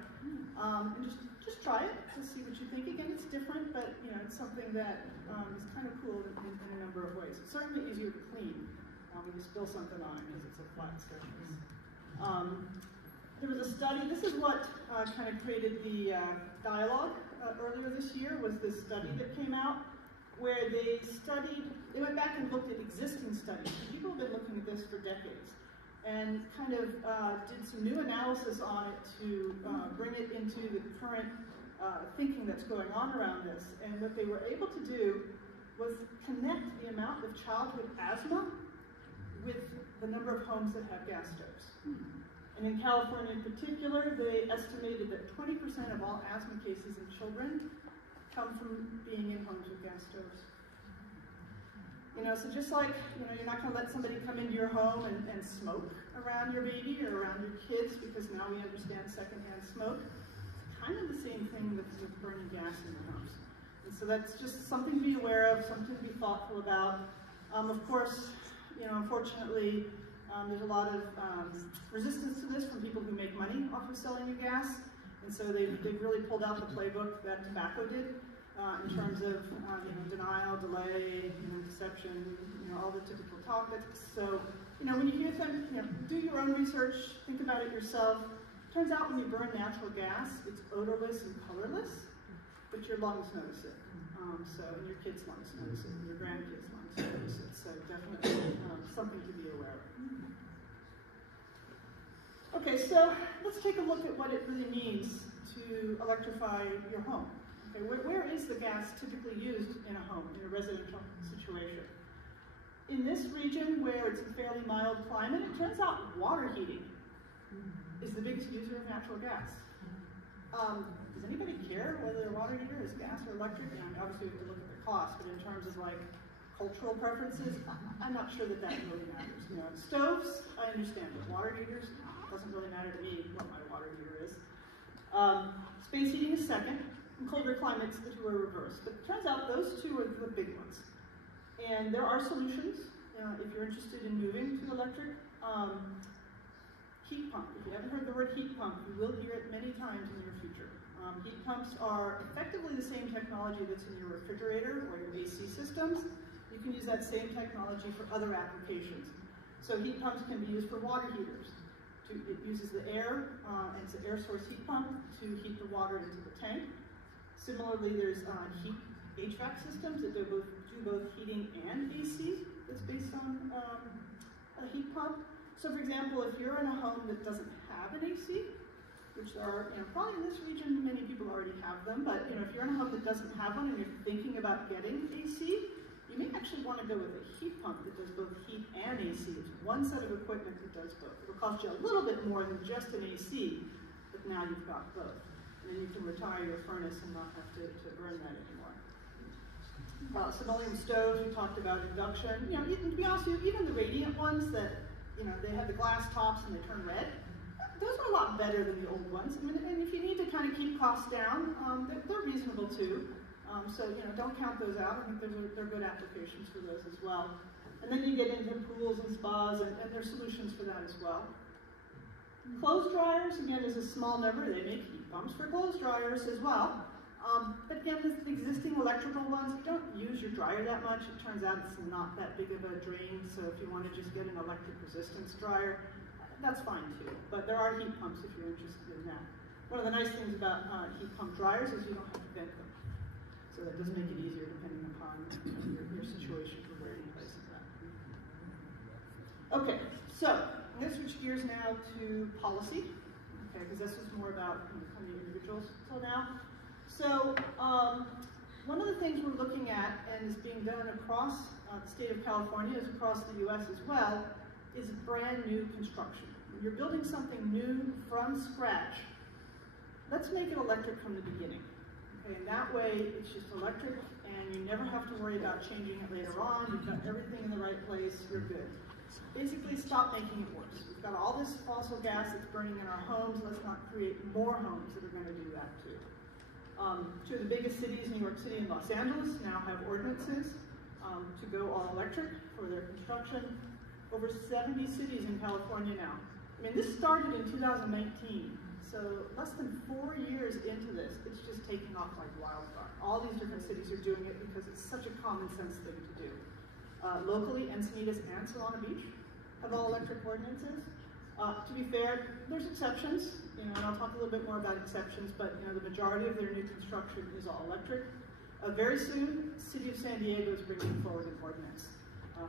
And just try it to see what you think. Again, it's different, but you know, it's something that is kind of cool in a number of ways. It's certainly easier to clean when you spill something on it because it's a flat surface. There was a study, this is what kind of created the dialogue earlier this year, was this study that came out where they went back and looked at existing studies. People have been looking at this for decades and kind of did some new analysis on it to bring it into the current thinking that's going on around this. And what they were able to do was connect the amount of childhood asthma with the number of homes that have gas stoves. And in California in particular, they estimated that 20% of all asthma cases in children come from being in homes with gas stoves. You know, so just like, you know, you're not going to let somebody come into your home and smoke around your baby or around your kids because now we understand secondhand smoke. It's kind of the same thing with burning gas in your house. And so that's just something to be aware of, something to be thoughtful about. Of course, you know, unfortunately, there's a lot of resistance to this from people who make money off of selling you gas. And so they've really pulled out the playbook that tobacco did in terms of you know, denial, delay, you know, deception, you know, all the typical topics. So, you know, when you hear them, you know, do your own research, think about it yourself. Turns out when you burn natural gas, it's odorless and colorless, but your lungs notice it. And your kids' lungs notice it, and your grandkids' lungs notice it. So definitely something to be aware of. Okay, so let's take a look at what it really means to electrify your home. Okay, where is the gas typically used in a home, in a residential situation? In this region where it's a fairly mild climate, it turns out water heating is the biggest user of natural gas. Does anybody care whether a water heater is gas or electric? And obviously we have to look at the cost, but in terms of like cultural preferences, I'm not sure that really matters. You know, stoves, I understand, but water heaters, doesn't really matter to me what my water heater is. Space heating is second, and colder climates, the two are reversed. But it turns out those two are the big ones. And there are solutions, if you're interested in moving to electric. Heat pump. If you haven't heard the word heat pump, you will hear it many times in your future. Heat pumps are effectively the same technology that's in your refrigerator or your AC systems. You can use that same technology for other applications. So heat pumps can be used for water heaters. It uses the air, and it's an air source heat pump to heat the water into the tank. Similarly, there's heat HVAC systems that do both heating and AC that's based on a heat pump. So for example, if you're in a home that doesn't have an AC, which there are, probably in this region, many people already have them, but if you're in a home that doesn't have one and you're thinking about getting AC, you may actually want to go with a heat pump that does both heat and AC. It's one set of equipment that does both. It'll cost you a little bit more than just an AC, but now you've got both. And then you can retire your furnace and not have to burn that anymore. Linoleum stoves, we talked about induction. To be honest with you, even the radiant ones that they have the glass tops and they turn red, those are a lot better than the old ones. I mean, and if you need to kind of keep costs down, they're reasonable too. So don't count those out. I think they're good applications for those as well. And then you get into pools and spas, and there's solutions for that as well. Clothes dryers, again, is a small number. They make heat pumps for clothes dryers as well. But again, the existing electrical ones, you don't use your dryer that much. It turns out it's not that big of a drain, so if you want to just get an electric resistance dryer, that's fine too. But there are heat pumps if you're interested in that. One of the nice things about heat pump dryers is you don't have to vent them. So that does make it easier depending upon your situation for where your place is at. Okay, so I'm going to switch gears now to policy, okay, because this is more about kind of individuals till now. So one of the things we're looking at, and is being done across the state of California, as across the US as well, is brand new construction. When you're building something new from scratch, let's make it electric from the beginning. Okay, and that way it's just electric and you never have to worry about changing it later on. You've got everything in the right place, you're good. Basically, stop making it worse. We've got all this fossil gas that's burning in our homes. Let's not create more homes that are going to do that too. Two of the biggest cities, New York City and Los Angeles, now have ordinances to go all electric for their construction. Over 70 cities in California now I mean, this started in 2019, so less than 4 years into this, it's just taking off like wildfire. All these different cities are doing it because it's such a common sense thing to do. Locally, Encinitas and Solana Beach have all electric ordinances. To be fair, there's exceptions, and I'll talk a little bit more about exceptions, but the majority of their new construction is all electric. Very soon, City of San Diego is bringing forward an ordinance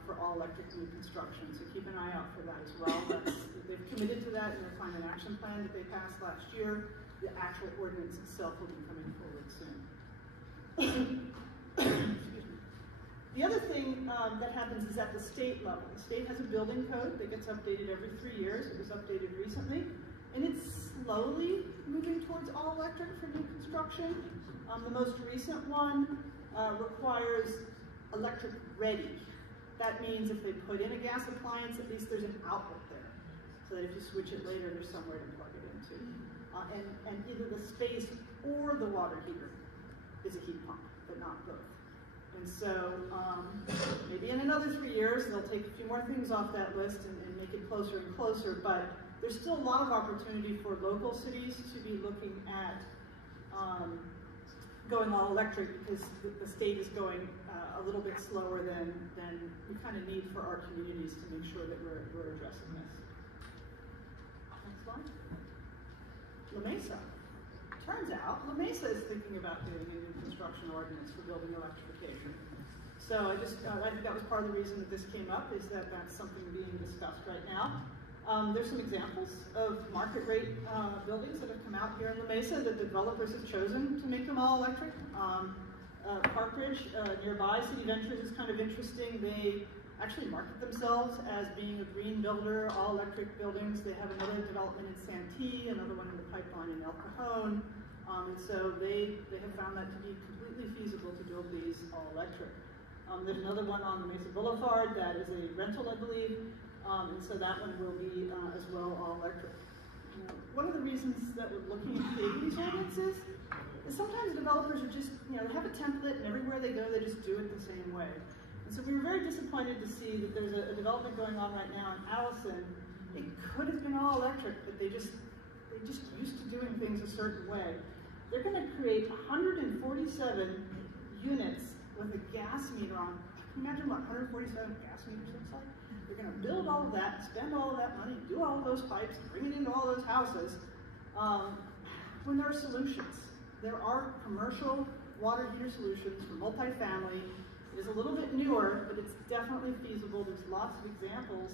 for all electric new construction, so keep an eye out for that as well. They've committed to that in their climate action plan that they passed last year. The actual ordinance itself will be coming forward soon. The other thing that happens is at the state level. The state has a building code that gets updated every 3 years. It was updated recently, and it's slowly moving towards all electric for new construction. The most recent one requires electric ready. That means if they put in a gas appliance, at least there's an outlet there, so that if you switch it later, there's somewhere to plug it into. And either the space or the water heater is a heat pump, but not both. And so maybe in another 3 years, they'll take a few more things off that list and make it closer and closer, but there's still a lot of opportunity for local cities to be looking at going all electric, because the state is going a little bit slower than we kind of need for our communities to make sure that we're addressing this. Next slide. La Mesa. Turns out La Mesa is thinking about doing a new construction ordinance for building electrification. So I think that was part of the reason that this came up, is that that's something being discussed right now. There's some examples of market rate buildings that have come out here in La Mesa that developers have chosen to make them all electric. Park Ridge, nearby, City Ventures is kind of interesting. They actually market themselves as being a green builder, all electric buildings. They have another development in Santee, another one in the pipeline in El Cajon. And so they have found that to be completely feasible to build these all electric. There's another one on the Mesa Boulevard that is a rental, I believe. And so that one will be as well all electric. One of the reasons that we're looking at creating these ordinances is sometimes developers are just, they have a template, and everywhere they go, they just do it the same way. And so we were very disappointed to see that there's a development going on right now in Allison. It could have been all electric, but they just used to doing things a certain way. They're going to create 147 units with a gas meter on. Can you imagine what 147 gas meters looks like? They're going to build all of that, spend all of that money, do all of those pipes, bring it into all those houses, when there are solutions. There are commercial water heater solutions for multifamily. It is a little bit newer, but it's definitely feasible. There's lots of examples,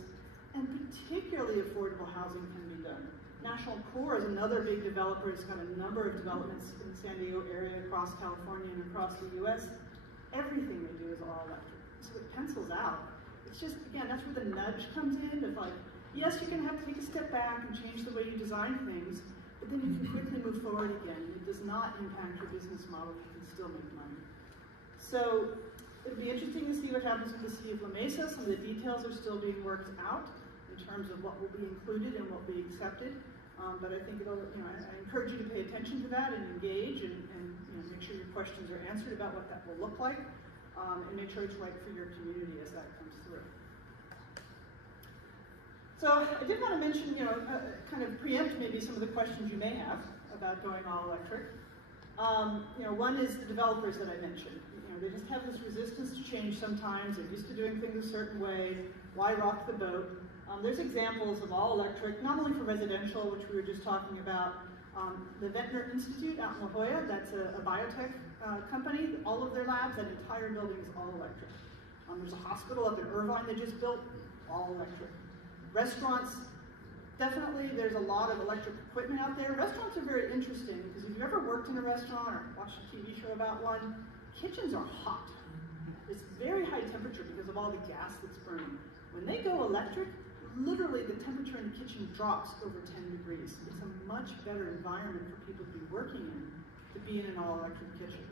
and particularly affordable housing can be done. National Core is another big developer. It's got a number of developments in the San Diego area, across California, and across the US. Everything they do is all electric. So it pencils out. It's just, again, that's where the nudge comes in of like, yes, you're going to have to take a step back and change the way you design things, but then you can quickly move forward again. It does not impact your business model. You can still make money. So it'll be interesting to see what happens with the City of La Mesa. Some of the details are still being worked out in terms of what will be included and what will be accepted. But I think it'll, I encourage you to pay attention to that and engage and make sure your questions are answered about what that will look like, and make sure it's right for your community as that comes through. So I did want to mention, kind of preempt maybe some of the questions you may have about going all electric. One is the developers that I mentioned. They just have this resistance to change sometimes. They're used to doing things a certain way. Why rock the boat? There's examples of all electric, not only for residential, which we were just talking about. The Ventnor Institute out in La Jolla, that's a biotech company. All of their labs, that entire building is all electric. There's a hospital up in Irvine they just built, all electric. Restaurants, definitely there's a lot of electric equipment out there. Restaurants are very interesting because if you've ever worked in a restaurant or watched a TV show about one, kitchens are hot. It's very high temperature because of all the gas that's burning. When they go electric, literally the temperature in the kitchen drops over 10 degrees. It's a much better environment for people to be working in, to be in an all-electric kitchen.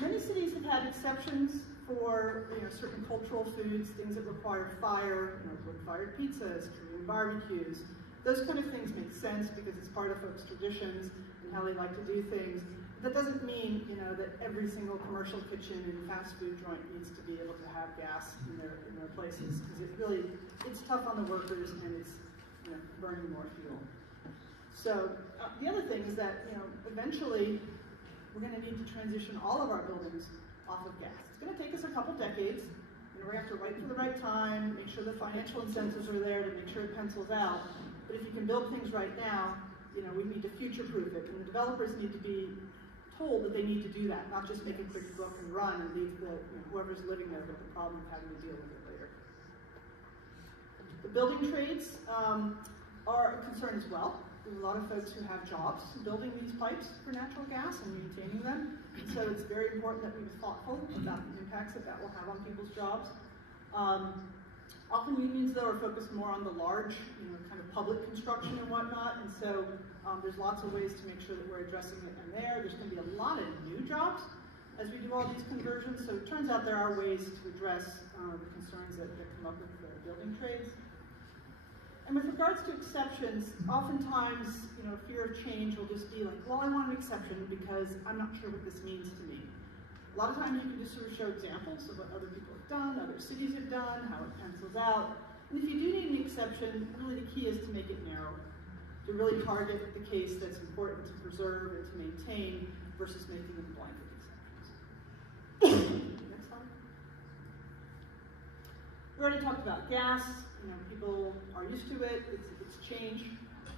Many cities have had exceptions for certain cultural foods, things that require fire, wood-fired pizzas, Korean barbecues. Those kind of things make sense because it's part of folks' traditions and how they like to do things. That doesn't mean, that every single commercial kitchen and fast food joint needs to be able to have gas in their places, because it's tough on the workers, and it's burning more fuel. So the other thing is that eventually we're going to need to transition all of our buildings off of gas. It's going to take us a couple decades. We're going to have to wait for the right time, make sure the financial incentives are there to make sure it pencils out. But if you can build things right now, we need to future-proof it, and the developers need to be told that they need to do that, not just make a quick book and run and leave whoever's living there with the problem of having to deal with it later. The building trades are a concern as well. There's a lot of folks who have jobs building these pipes for natural gas and maintaining them. And so it's very important that we be thoughtful about the impacts that will have on people's jobs. Often unions, though, are focused more on the large, kind of public construction and whatnot. And so there's lots of ways to make sure that we're addressing it in there. There's going to be a lot of new jobs as we do all these conversions. So it turns out there are ways to address the concerns that come up with the building trades. And with regards to exceptions, oftentimes, fear of change will just be like, well, I want an exception because I'm not sure what this means to me. A lot of times you can just sort of show examples of what other people have done, other cities have done, how it pencils out. And if you do need an exception, really the key is to make it narrow, to really target the case that's important to preserve and to maintain versus making them blanket exceptions. Next slide. We already talked about gas. People are used to it. It's change.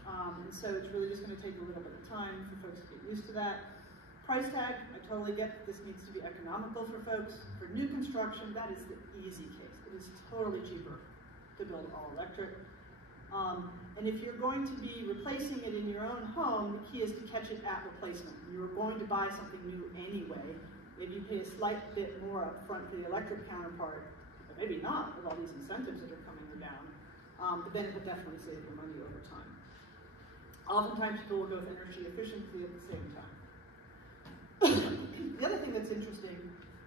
And so it's really just going to take a little bit of time for folks to get used to that. Price tag, I totally get that this needs to be economical for folks. For new construction, that is the easy case. It is totally cheaper to build all electric. And if you're going to be replacing it in your own home, the key is to catch it at replacement. You're going to buy something new anyway. Maybe you pay a slight bit more up front for the electric counterpart, but maybe not with all these incentives that are coming down. But then it will definitely save you money over time. Oftentimes people will go with energy efficiency at the same time. The other thing that's interesting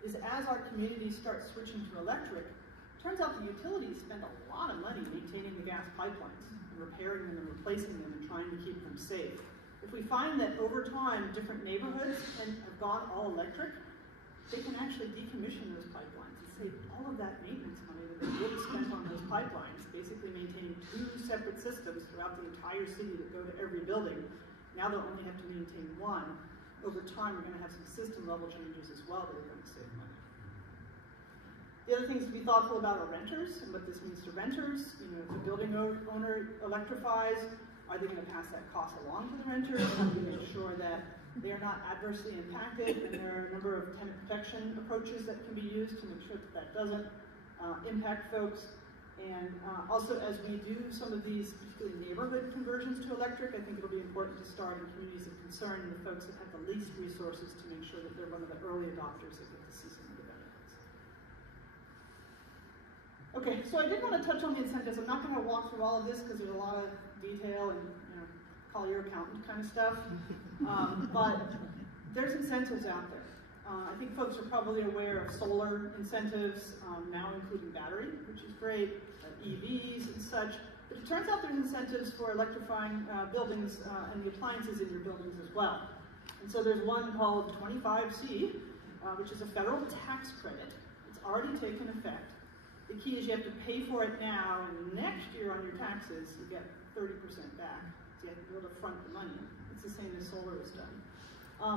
is as our communities start switching to electric, it turns out the utilities spend a lot of money maintaining the gas pipelines and repairing them and replacing them and trying to keep them safe. If we find that over time different neighborhoods have gone all electric, they can actually decommission those pipelines and save all of that maintenance money that they would have spent on those pipelines, basically maintaining 2 separate systems throughout the entire city that go to every building. Now they'll only have to maintain one. Over time, we're going to have some system-level changes as well that are going to save money. The other things to be thoughtful about are renters and what this means to renters. If the building owner electrifies, are they going to pass that cost along to the renters? How do we make sure that they are not adversely impacted? And there are a number of tenant protection approaches that can be used to make sure that that doesn't impact folks. And also, as we do some of these particularly neighborhood conversions to electric, I think it'll be important to start in communities of concern, the folks that have the least resources, to make sure that they're one of the early adopters that get to see some of the benefits. Okay, so I did want to touch on the incentives. I'm not going to walk through all of this because there's a lot of detail and call your accountant kind of stuff. But there's incentives out there. I think folks are probably aware of solar incentives, now including battery, which is great, EVs and such. But it turns out there's incentives for electrifying buildings and the appliances in your buildings as well. And so there's one called 25C, which is a federal tax credit. It's already taken effect. The key is you have to pay for it now, and next year on your taxes, you get 30% back. So you have to be able to front the money. It's the same as solar has done.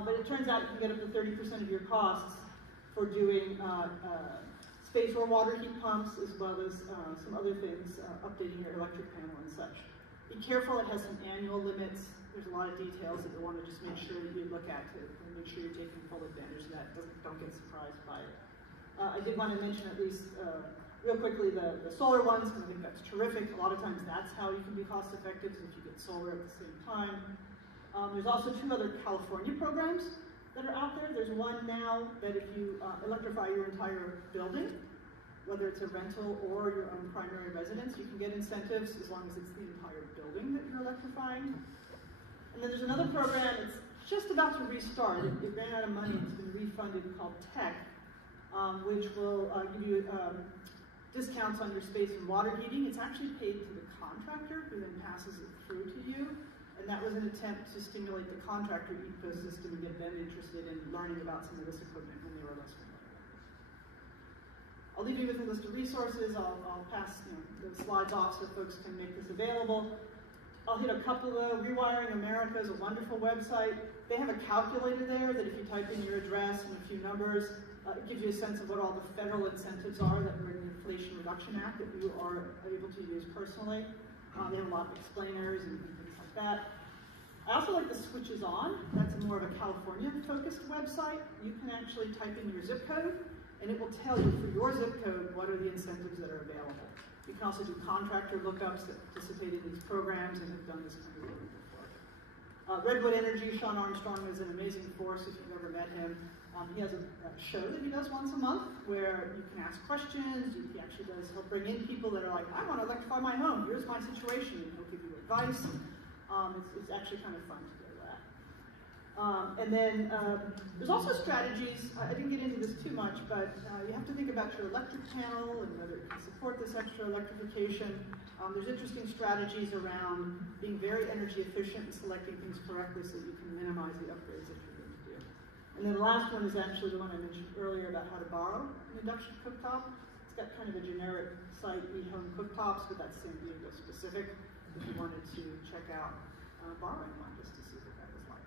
But it turns out you can get up to 30% of your costs for doing space or water heat pumps, as well as some other things, updating your electric panel and such. Be careful, it has some annual limits. There's a lot of details that you want to just make sure that you look at to make sure you're taking full advantage of that. Don't get surprised by it. I did want to mention at least real quickly the solar ones, because I think that's terrific. A lot of times that's how you can be cost effective, if you get solar at the same time. There's also 2 other California programs that are out there. There's one now that if you electrify your entire building, whether it's a rental or your own primary residence, you can get incentives as long as it's the entire building that you're electrifying. And then there's another program that's just about to restart. It ran out of money and it's been refunded, called TECH, which will give you discounts on your space and water heating. It's actually paid to the contractor who then passes it through to you. And that was an attempt to stimulate the contractor ecosystem and get them interested in learning about some of this equipment when they were less familiar. I'll leave you with a list of resources. I'll pass the slides off so folks can make this available. I'll hit a couple of, Rewiring America is a wonderful website. They have a calculator there that if you type in your address and a few numbers, it gives you a sense of what all the federal incentives are that were in the Inflation Reduction Act that you are able to use personally. They have a lot of explainers and things like that. I also like the Switches On. That's more of a California-focused website. You can actually type in your zip code, and it will tell you for your zip code what are the incentives that are available. You can also do contractor lookups that participate in these programs and have done this kind of work before. Redwood Energy, Sean Armstrong is an amazing force if you've ever met him. He has a show that he does once a month where you can ask questions. He actually does, he'll bring in people that are like, I want to electrify my home, here's my situation, and he'll give you advice. It's actually kind of fun to do that. And then there's also strategies, I didn't get into this too much, but you have to think about your electric panel and whether it can support this extra electrification. There's interesting strategies around being very energy efficient and selecting things correctly so you can minimize the upgrades that you're going to do. And then the last one is actually the one I mentioned earlier about how to borrow an induction cooktop. It's got kind of a generic site, eHome cooktops, but that's San Diego specific. If you wanted to check out borrowing one just to see what that was like.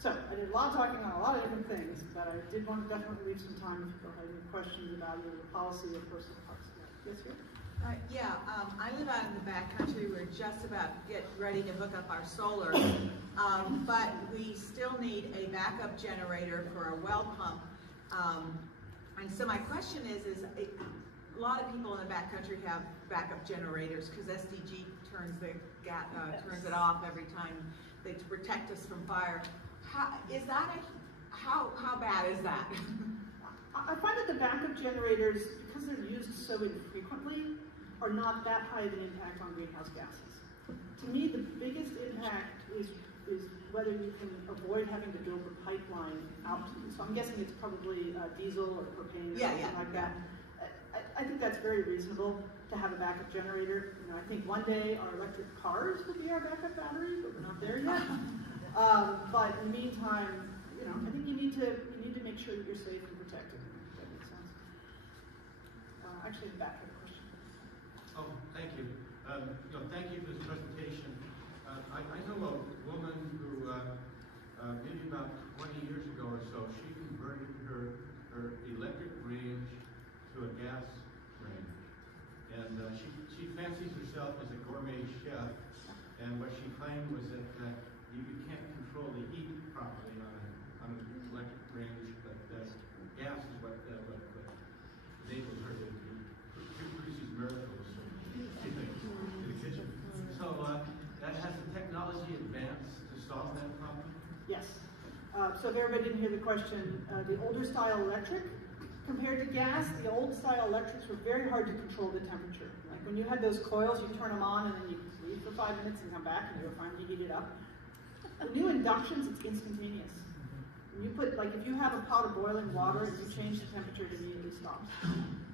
So I did a lot of talking on a lot of different things, but I did want to definitely leave some time if you have any questions about the policy of personal parks. Yes, sir? I live out in the backcountry. We're just about to get ready to hook up our solar, but we still need a backup generator for our well pump. And so my question is a lot of people in the backcountry have backup generators because SDG turns it off every time to protect us from fire. How bad is that? I find that the backup generators, because they're used so infrequently, are not that high of an impact on greenhouse gases. To me, the biggest impact is whether you can avoid having to build the pipeline out to you. So I'm guessing it's probably diesel or propane or something like that. I think that's very reasonable to have a backup generator. You know, I think one day our electric cars will be our backup battery, but we're not there yet. But in the meantime, you know, I think you need to make sure that you're safe and protected. If that makes sense. Actually, the back of the question. Oh, thank you. Thank you for this presentation. I know a woman who, maybe about 20 years ago or so, she converted her electric range to a gas range. And she fancies herself as a gourmet chef. And what she claimed was that you can't control the heat properly on an electric range, but gas is what enables her to produce these miracles, she thinks, in the kitchen. So that has the technology advanced to solve that problem? Yes. So if everybody didn't hear the question, the older style electric, compared to gas, the old style electrics were very hard to control the temperature. Like when you had those coils, you turn them on and then you leave for 5 minutes and come back and you'll finally heat it up. The new inductions, it's instantaneous. When you put, like if you have a pot of boiling water and you change the temperature, it immediately stops.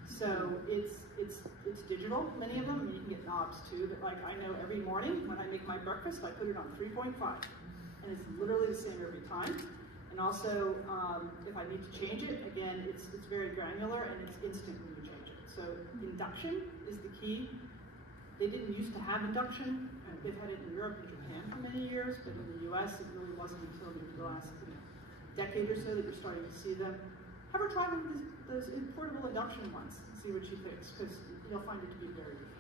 So it's digital, many of them. I mean, you can get knobs too, but like I know every morning when I make my breakfast, I put it on 3.5. And it's literally the same every time. And also, if I need to change it, again, it's very granular and it's instant when you change it. So induction is the key. They didn't used to have induction. They've had it in Europe and Japan for many years, but in the US, it really wasn't until the last decade or so that you're starting to see them. Have her try those portable induction ones and see what she thinks, because you'll find it to be very different.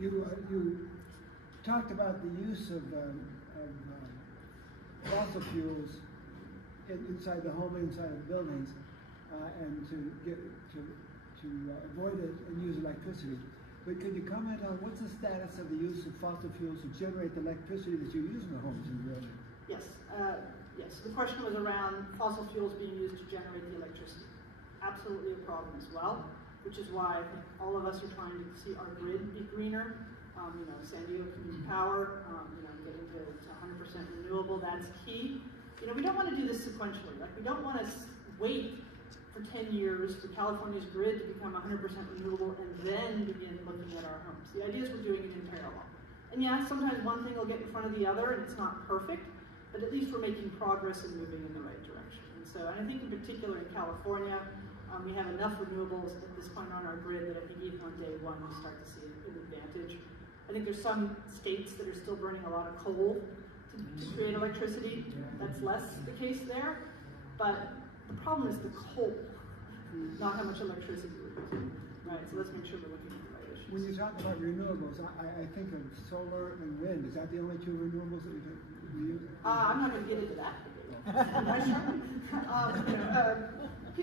You talked about the use of fossil fuels inside the home, inside of buildings, and to avoid it and use electricity. But could you comment on what's the status of the use of fossil fuels to generate the electricity that you use in the homes and buildings? Yes. Yes. The question was around fossil fuels being used to generate the electricity. Absolutely a problem as well, which is why I think all of us are trying to see our grid be greener. San Diego Community Power, getting to 100% renewable, that's key. We don't want to do this sequentially. Like, we don't want to wait for 10 years for California's grid to become 100% renewable and then begin looking at our homes. The idea is we're doing it in parallel. And yeah, sometimes one thing will get in front of the other and it's not perfect, but at least we're making progress and moving in the right direction. And so, and I think in particular in California, We have enough renewables at this point on our grid that I think even on day one we start to see an advantage. I think there's some states that are still burning a lot of coal to create electricity. That's less the case there, but the problem is the coal, not how much electricity we're using. Right, so let's make sure we're looking at the right issues. When you talk about renewables, I think of solar and wind. Is that the only two renewables that we use? I'm not going to get into that debate.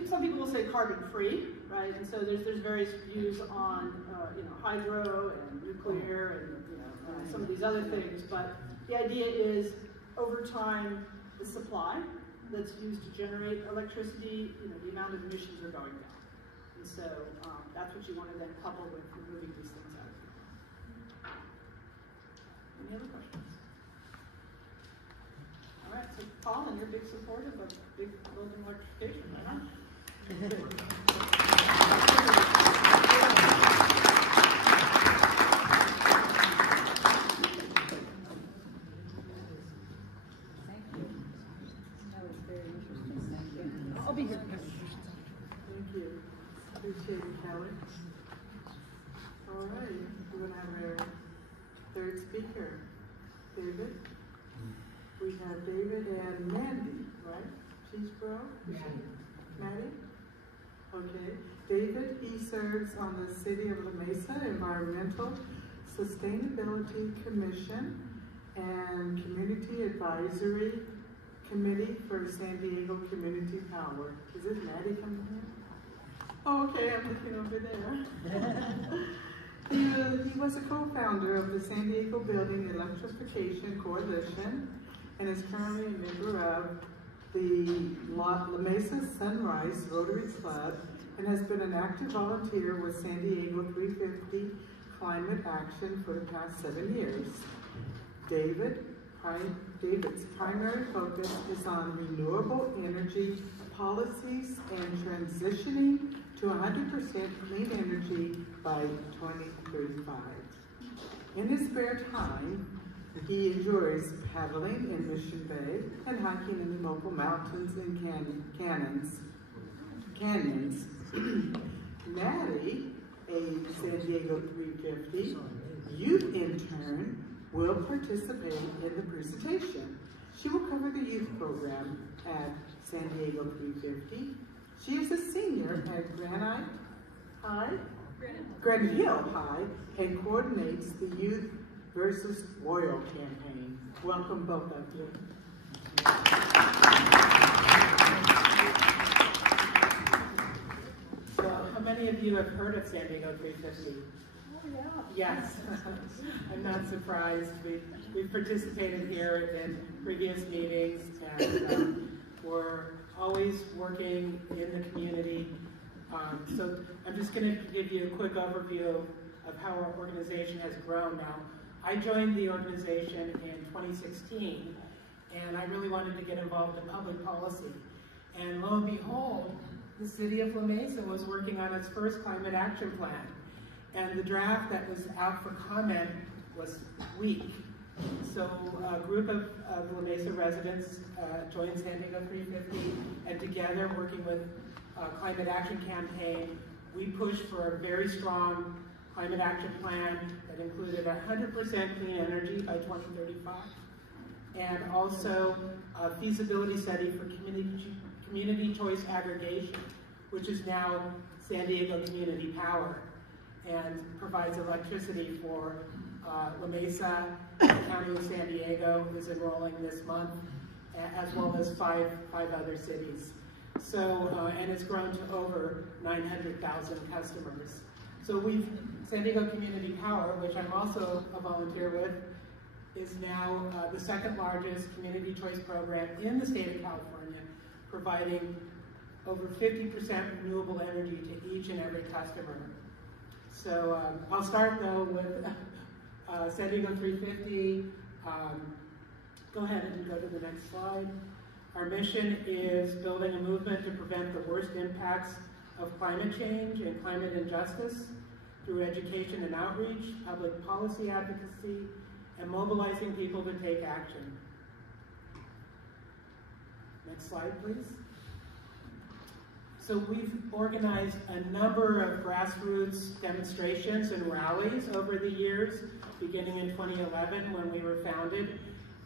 Some people will say carbon-free, right? And so there's various views on hydro and nuclear and some of these other things. But the idea is, over time, the supply that's used to generate electricity, the amount of emissions are going down. And so that's what you want to then couple with removing these things out. Any other questions? All right, so Paul, and you're a big supporter of big building electrification, right? Thank you. That was very interesting. Thank you. I'll be here. Thank you. Appreciate it, Kelly. All right, we're going to have our third speaker, David. We have David and Mandy, right? Cheesebro? Maddie? Okay. David, he serves on the City of La Mesa Environmental Sustainability Commission and Community Advisory Committee for San Diego Community Power. Is it Maddie coming here? Oh, okay, I'm looking over there. He was a co-founder of the San Diego Building Electrification Coalition and is currently a member of the La Mesa Sunrise Rotary Club and has been an active volunteer with San Diego 350 Climate Action for the past 7 years. David's primary focus is on renewable energy policies and transitioning to 100% clean energy by 2035. In his spare time, he enjoys paddling in Mission Bay and hiking in the local mountains and canyons. Maddie, a San Diego 350 youth intern, will participate in the presentation. She will cover the youth program at San Diego 350. She is a senior at Granite Hill High and coordinates the Youth versus Oil campaign. Welcome both of you. So how many of you have heard of San Diego 350? Oh, yeah. Yes, I'm not surprised. We've participated here in previous meetings, and we're always working in the community. So I'm just going to give you a quick overview of how our organization has grown now. I joined the organization in 2016, and I really wanted to get involved in public policy. And lo and behold, the city of La Mesa was working on its first climate action plan. And the draft that was out for comment was weak. So a group of La Mesa residents joined San Diego 350, and together, working with Climate Action Campaign, we pushed for a very strong climate action plan that included 100% clean energy by 2035, and also a feasibility study for community choice aggregation, which is now San Diego Community Power, and provides electricity for La Mesa. The County of San Diego is enrolling this month, as well as five other cities. So, and it's grown to over 900,000 customers. So San Diego Community Power, which I'm also a volunteer with, is now the second largest community choice program in the state of California, providing over 50% renewable energy to each and every customer. So I'll start though with San Diego 350. Go ahead and go to the next slide. Our mission is building a movement to prevent the worst impacts of climate change and climate injustice through education and outreach, public policy advocacy, and mobilizing people to take action. Next slide, please. So we've organized a number of grassroots demonstrations and rallies over the years, beginning in 2011 when we were founded.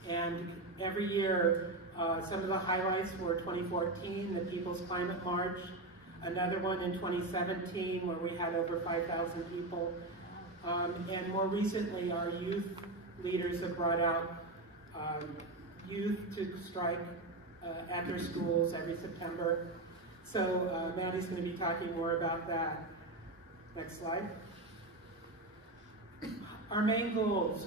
And every year, some of the highlights were 2014, the People's Climate March, another one in 2017 where we had over 5,000 people. And more recently, our youth leaders have brought out youth to strike at their schools every September. So Maddie's going to be talking more about that. Next slide. Our main goals.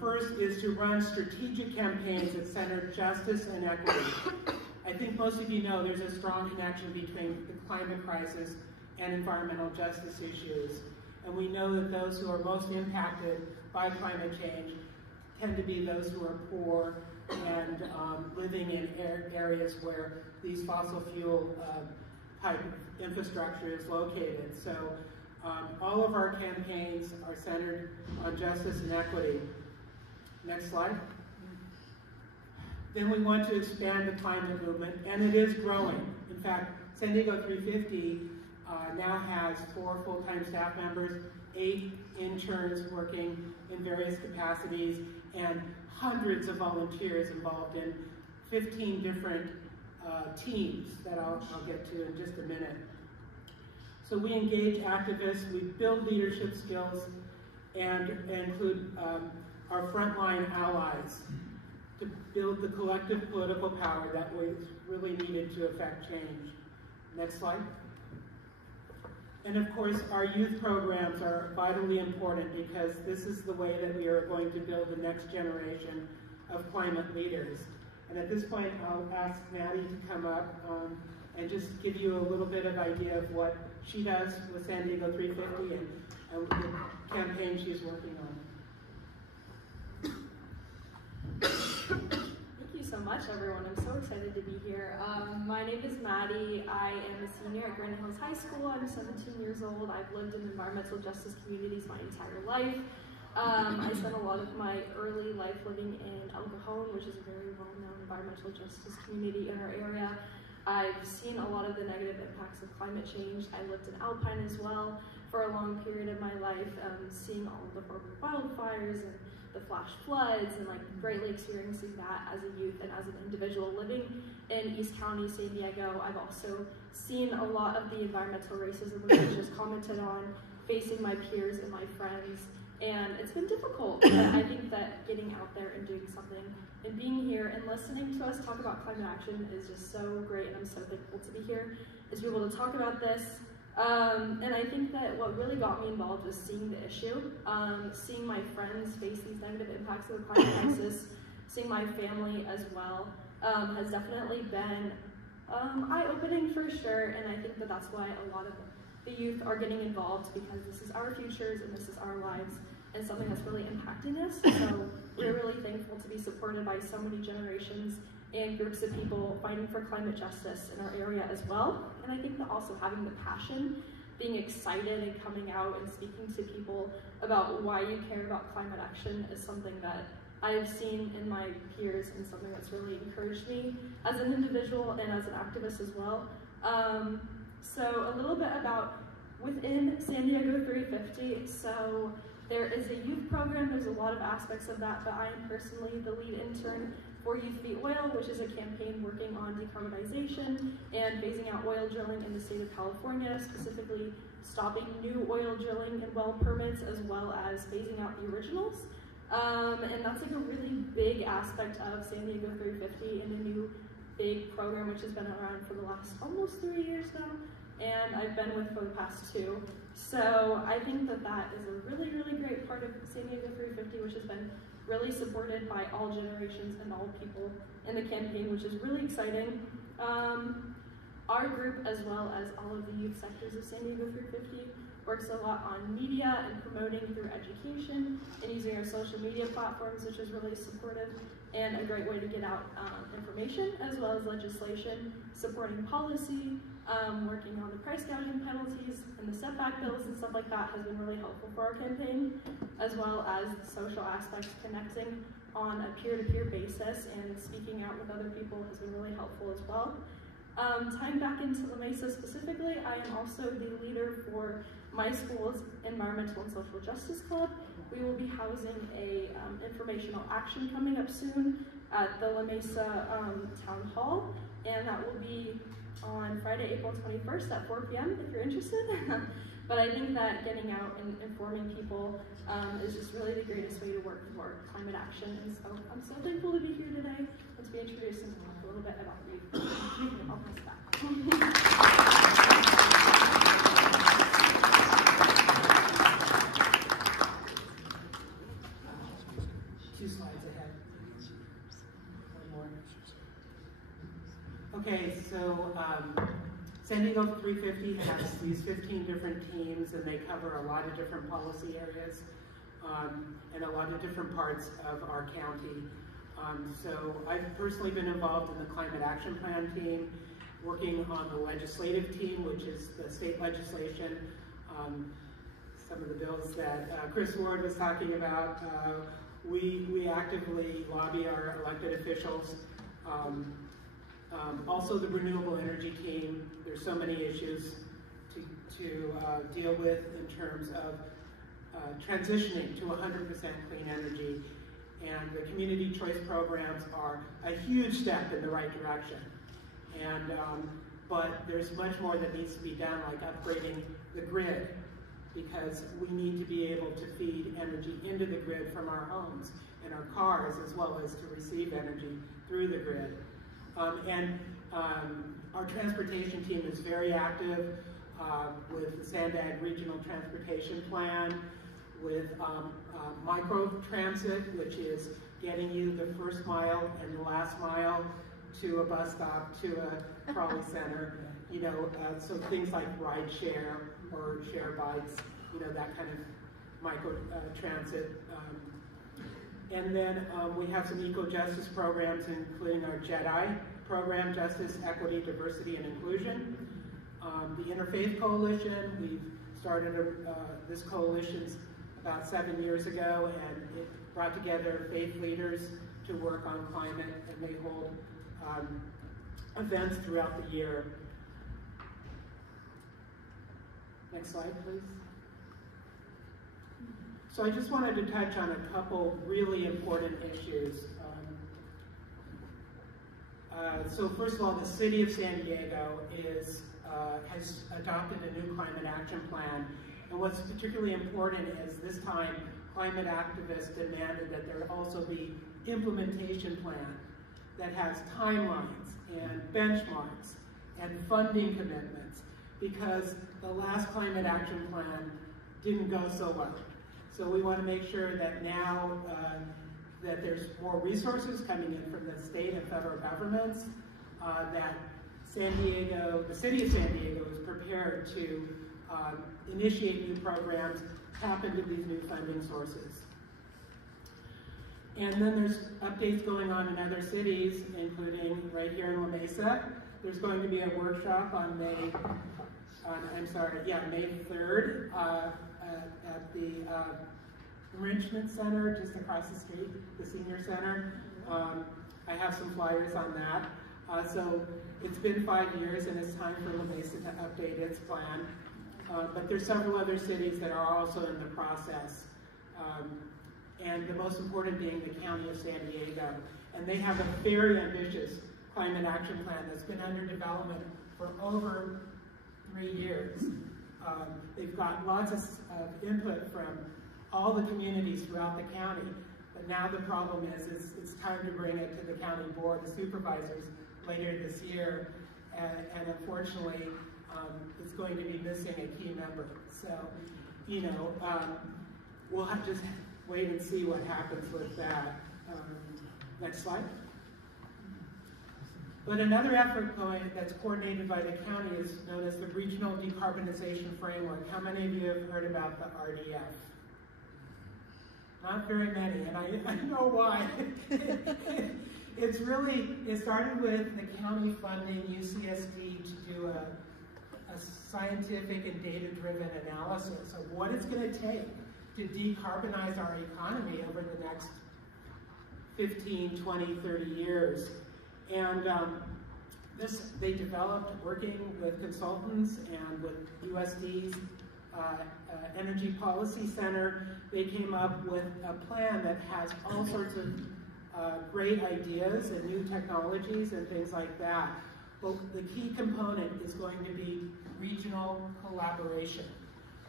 First is to run strategic campaigns that center justice and equity. I think most of you know there's a strong connection between the climate crisis and environmental justice issues. And we know that those who are most impacted by climate change tend to be those who are poor and living in areas where these fossil fuel type of infrastructure is located. So all of our campaigns are centered on justice and equity. Next slide. Then we want to expand the climate movement, and it is growing. In fact, San Diego 350 now has 4 full-time staff members, 8 interns working in various capacities, and hundreds of volunteers involved in 15 different teams that I'll get to in just a minute. So we engage activists, we build leadership skills, and include our frontline allies to build the collective political power that was really needed to affect change. Next slide. And of course, our youth programs are vitally important because this is the way that we are going to build the next generation of climate leaders. And at this point, I'll ask Maddie to come up and just give you a little bit of idea of what she does with San Diego 350 and the campaign she's working on. Thank you so much, everyone. I'm so excited to be here. My name is Maddie. I am a senior at Grand Hills High School. I'm 17 years old. I've lived in environmental justice communities my entire life. I spent a lot of my early life living in El Cajon, which is a very well-known environmental justice community in our area. I've seen a lot of the negative impacts of climate change. I lived in Alpine as well for a long period of my life, seeing all of the horrible wildfires and the flash floods, and greatly experiencing that as a youth and as an individual living in East County, San Diego. I've also seen a lot of the environmental racism that was just commented on facing my peers and my friends, and it's been difficult. But I think that getting out there and doing something and being here and listening to us talk about climate action is just so great, and I'm so thankful to be here, is to be able to talk about this. And I think that what really got me involved was seeing the issue, seeing my friends face these negative impacts of the climate crisis, seeing my family as well, has definitely been eye-opening for sure, and I think that that's why a lot of the youth are getting involved, because this is our futures and this is our lives, and something that's really impacting us. So we're really thankful to be supported by so many generations and groups of people fighting for climate justice in our area as well. And I think that also having the passion, being excited and coming out and speaking to people about why you care about climate action is something that I've seen in my peers and something that's really encouraged me as an individual and as an activist as well. So a little bit about within San Diego 350. So there is a youth program, there's a lot of aspects of that, but I am personally the lead intern for Youth Beat Oil, which is a campaign working on decarbonization and phasing out oil drilling in the state of California, specifically stopping new oil drilling and well permits, as well as phasing out the originals. And that's a really big aspect of San Diego 350 and a new big program which has been around for the last almost 3 years now, and I've been with for the past 2. So I think that that is a really, really great part of San Diego 350, which has been really supported by all generations and all people in the campaign, which is really exciting. Our group, as well as all of the youth sectors of San Diego 350, works a lot on media and promoting through education and using our social media platforms, which is really supportive and a great way to get out information, as well as legislation, supporting policy, working on the price gouging penalties and the setback bills and stuff like that has been really helpful for our campaign, as well as the social aspects, connecting on a peer-to-peer basis and speaking out with other people has been really helpful as well. Tying back into La Mesa specifically, I am also the leader for my school's Environmental and Social Justice Club. We will be housing a informational action coming up soon at the La Mesa Town Hall, and that will be on Friday, April 21st at 4 p.m. if you're interested. But I think that getting out and informing people is just really the greatest way to work for climate action. And so I'm so thankful to be here today and to be introduced and talk a little bit about you. I'll pass it back. Two slides ahead. One more. Okay, so San Diego 350 has these 15 different teams, and they cover a lot of different policy areas and a lot of different parts of our county. So I've personally been involved in the Climate Action Plan team, working on the legislative team, which is the state legislation. Some of the bills that Chris Ward was talking about, we actively lobby our elected officials. Also the renewable energy team, there's so many issues to deal with in terms of transitioning to 100% clean energy. And the community choice programs are a huge step in the right direction. And, but there's much more that needs to be done, like upgrading the grid, because we need to be able to feed energy into the grid from our homes and our cars, as well as to receive energy through the grid. Our transportation team is very active with the Sandag Regional Transportation Plan, with micro-transit, which is getting you the first mile and the last mile to a bus stop, to a trolley center, you know, so things like ride share or share bikes, you know, that kind of micro-transit. And then we have some eco-justice programs, including our JEDI program, Justice, Equity, Diversity, and Inclusion. The Interfaith Coalition, we've started this coalition's about 7 years ago, and it brought together faith leaders to work on climate, and they hold events throughout the year. Next slide, please. So I just wanted to touch on a couple really important issues. So first of all, the city of San Diego has adopted a new climate action plan. And what's particularly important is this time, climate activists demanded that there also be implementation plan that has timelines and benchmarks and funding commitments, because the last climate action plan didn't go so well. So we want to make sure that now that there's more resources coming in from the state and federal governments, that San Diego, the city of San Diego, is prepared to initiate new programs, tap into these new funding sources. And then there's updates going on in other cities, including right here in La Mesa. There's going to be a workshop on May 3rd at the Enrichment Center just across the street, the Senior Center. I have some flyers on that. So it's been 5 years, and it's time for La Mesa to update its plan. But there's several other cities that are also in the process. And the most important being the County of San Diego. And they have a very ambitious climate action plan that's been under development for over 3 years. They've got lots of input from all the communities throughout the county. But now the problem is it's time to bring it to the county board of supervisors later this year. And unfortunately, it's going to be missing a key member. So, you know, we'll have to just wait and see what happens with that. Next slide. But another effort that's coordinated by the county is known as the Regional Decarbonization Framework. How many of you have heard about the RDF? Not very many, and I know why. It started with the county funding UCSD to do a scientific and data-driven analysis of what it's going to take to decarbonize our economy over the next 15, 20, 30 years. And They developed, working with consultants and with USD's Energy Policy Center, they came up with a plan that has all sorts of great ideas and new technologies and things like that. But the key component is going to be regional collaboration.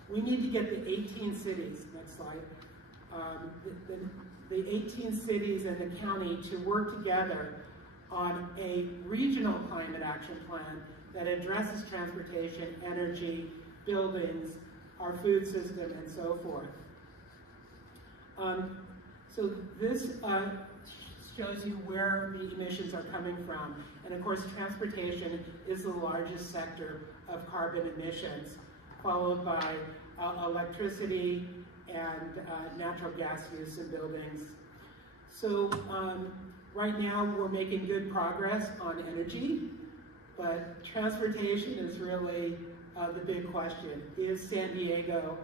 We need to get the 18 cities, next slide, the 18 cities and the county to work together on a regional climate action plan that addresses transportation, energy, buildings, our food system, and so forth. So this shows you where the emissions are coming from. And of course, transportation is the largest sector of carbon emissions, followed by electricity and natural gas use in buildings. So right now we're making good progress on energy, but transportation is really the big question. Is San Diego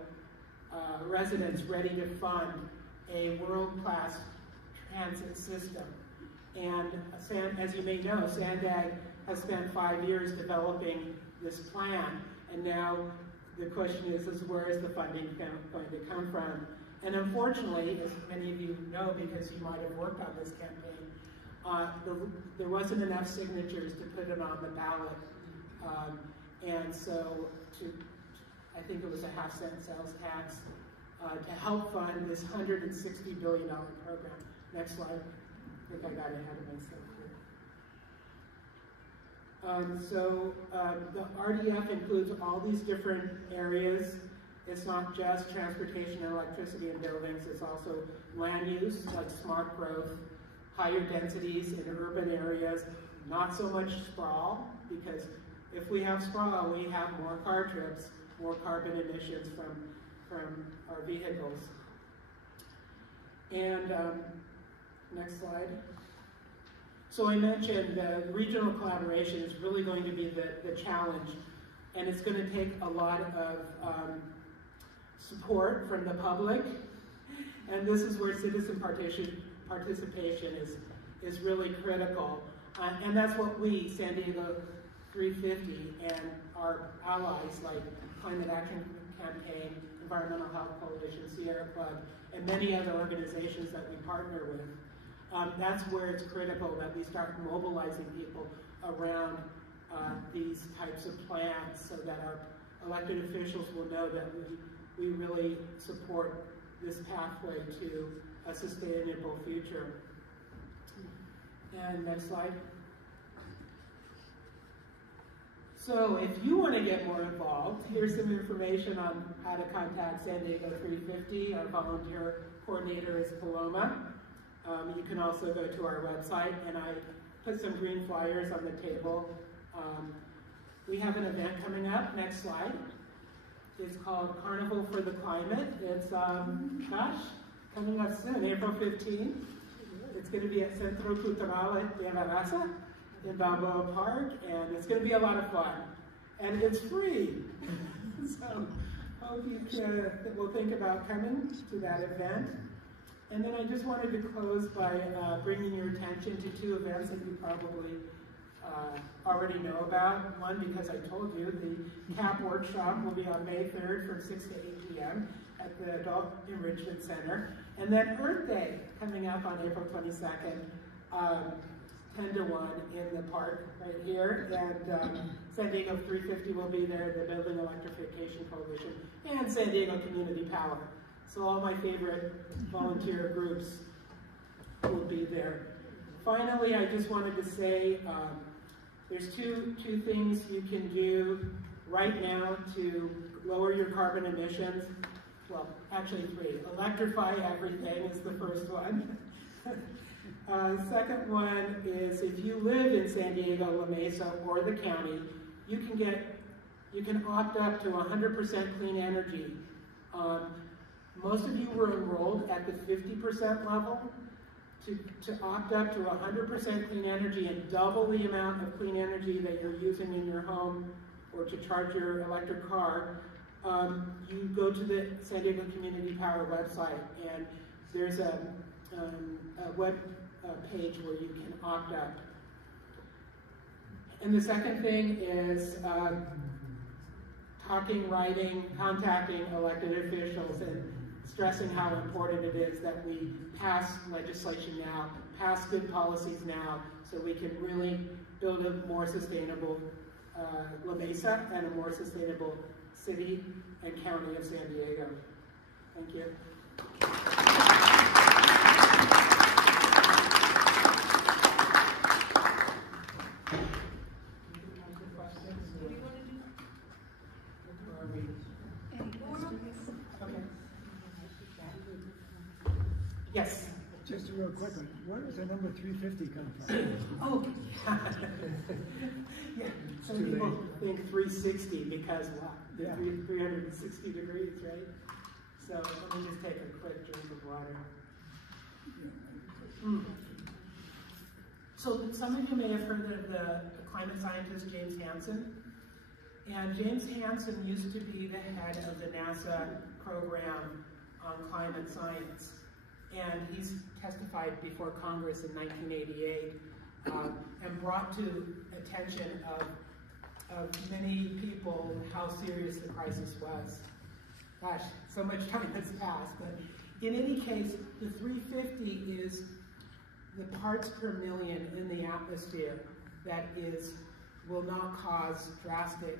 residents ready to fund a world-class transit system? And as you may know, SANDAG has spent 5 years developing this plan, and now the question is where is the funding going to come from? And unfortunately, as many of you know because you might have worked on this campaign, there wasn't enough signatures to put it on the ballot. And so I think it was a 50-cent sales tax to help fund this $160 billion program. Next slide. I think I got ahead of myself here. The RDF includes all these different areas. It's not just transportation and electricity and buildings, it's also land use, like smart growth, higher densities in urban areas, not so much sprawl, because if we have sprawl, we have more car trips, more carbon emissions from our vehicles. And next slide. So I mentioned that regional collaboration is really going to be the challenge, and it's going to take a lot of support from the public, and this is where citizen participation is really critical. And that's what we, San Diego 350, and our allies like Climate Action Campaign, Environmental Health Coalition, Sierra Club, and many other organizations that we partner with. That's where it's critical that we start mobilizing people around these types of plans so that our elected officials will know that we really support this pathway to a sustainable future. And next slide. So if you want to get more involved, here's some information on how to contact San Diego 350. Our volunteer coordinator is Paloma. You can also go to our website, and I put some green flyers on the table. We have an event coming up, next slide. It's called Carnival for the Climate. It's, coming up soon, April 15th. It's going to be at Centro Cultural de la Raza in Balboa Park, and it's going to be a lot of fun. And it's free. So hope you will think about coming to that event. And then I just wanted to close by bringing your attention to two events that you probably already know about. One, because I told you, the CAP workshop will be on May 3rd from 6 to 8 p.m. at the Adult Enrichment Center. And then Earth Day coming up on April 22nd, 10 to 1 in the park right here. And San Diego 350 will be there, the Building Electrification Coalition, and San Diego Community Power. So all my favorite volunteer groups will be there. Finally, I just wanted to say there's two things you can do right now to lower your carbon emissions. Well, actually 3. Electrify everything is the first one. Second one is if you live in San Diego, La Mesa, or the county, you can opt up to 100% clean energy. Most of you were enrolled at the 50% level. To opt up to 100% clean energy and double the amount of clean energy that you're using in your home or to charge your electric car, you go to the San Diego Community Power website, and there's a web page where you can opt up. And the second thing is talking, writing, contacting elected officials and stressing how important it is that we pass legislation now, pass good policies now, so we can really build a more sustainable La Mesa and a more sustainable city and county of San Diego. Thank you. Yes. Just a real quick one. Where does the number 350 come from? Oh, yeah. Some people think 360 because what? Yeah. 360 degrees, right? So let me just take a quick drink of water. So some of you may have heard of the climate scientist James Hansen. And James Hansen used to be the head of the NASA program on climate science. And he's testified before Congress in 1988 and brought to attention of many people how serious the crisis was. Gosh, so much time has passed. But in any case, the 350 is the parts per million in the atmosphere that will not cause drastic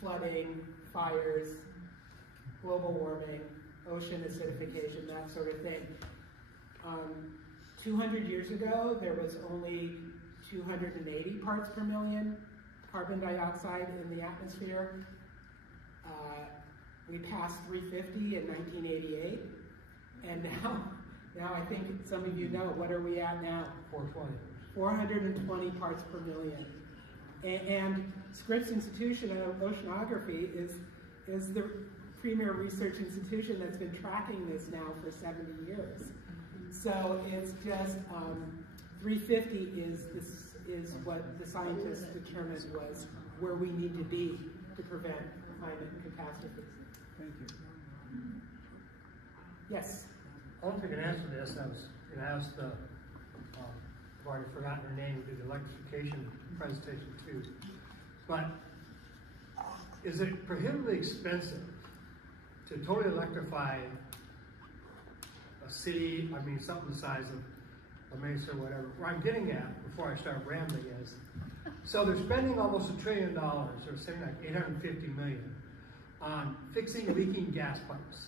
flooding, fires, global warming, ocean acidification, that sort of thing. 200 years ago, there was only 280 parts per million carbon dioxide in the atmosphere. We passed 350 in 1988, and now I think some of you know, what are we at now? 420. 420 parts per million. And Scripps Institution of Oceanography is the premier research institution that's been tracking this now for 70 years. So it's just 350 is what the scientists determined was where we need to be to prevent climate catastrophes. Thank you. Yes. I don't think I can answer this. I was going to ask the, I've already forgotten her name, who did the electrification presentation too. But is it prohibitively expensive to totally electrify a city, I mean something the size of a Mesa or whatever? Where I'm getting at, before I start rambling, is, so they're spending almost $1 trillion, or something like 850 million, on fixing leaking gas pipes.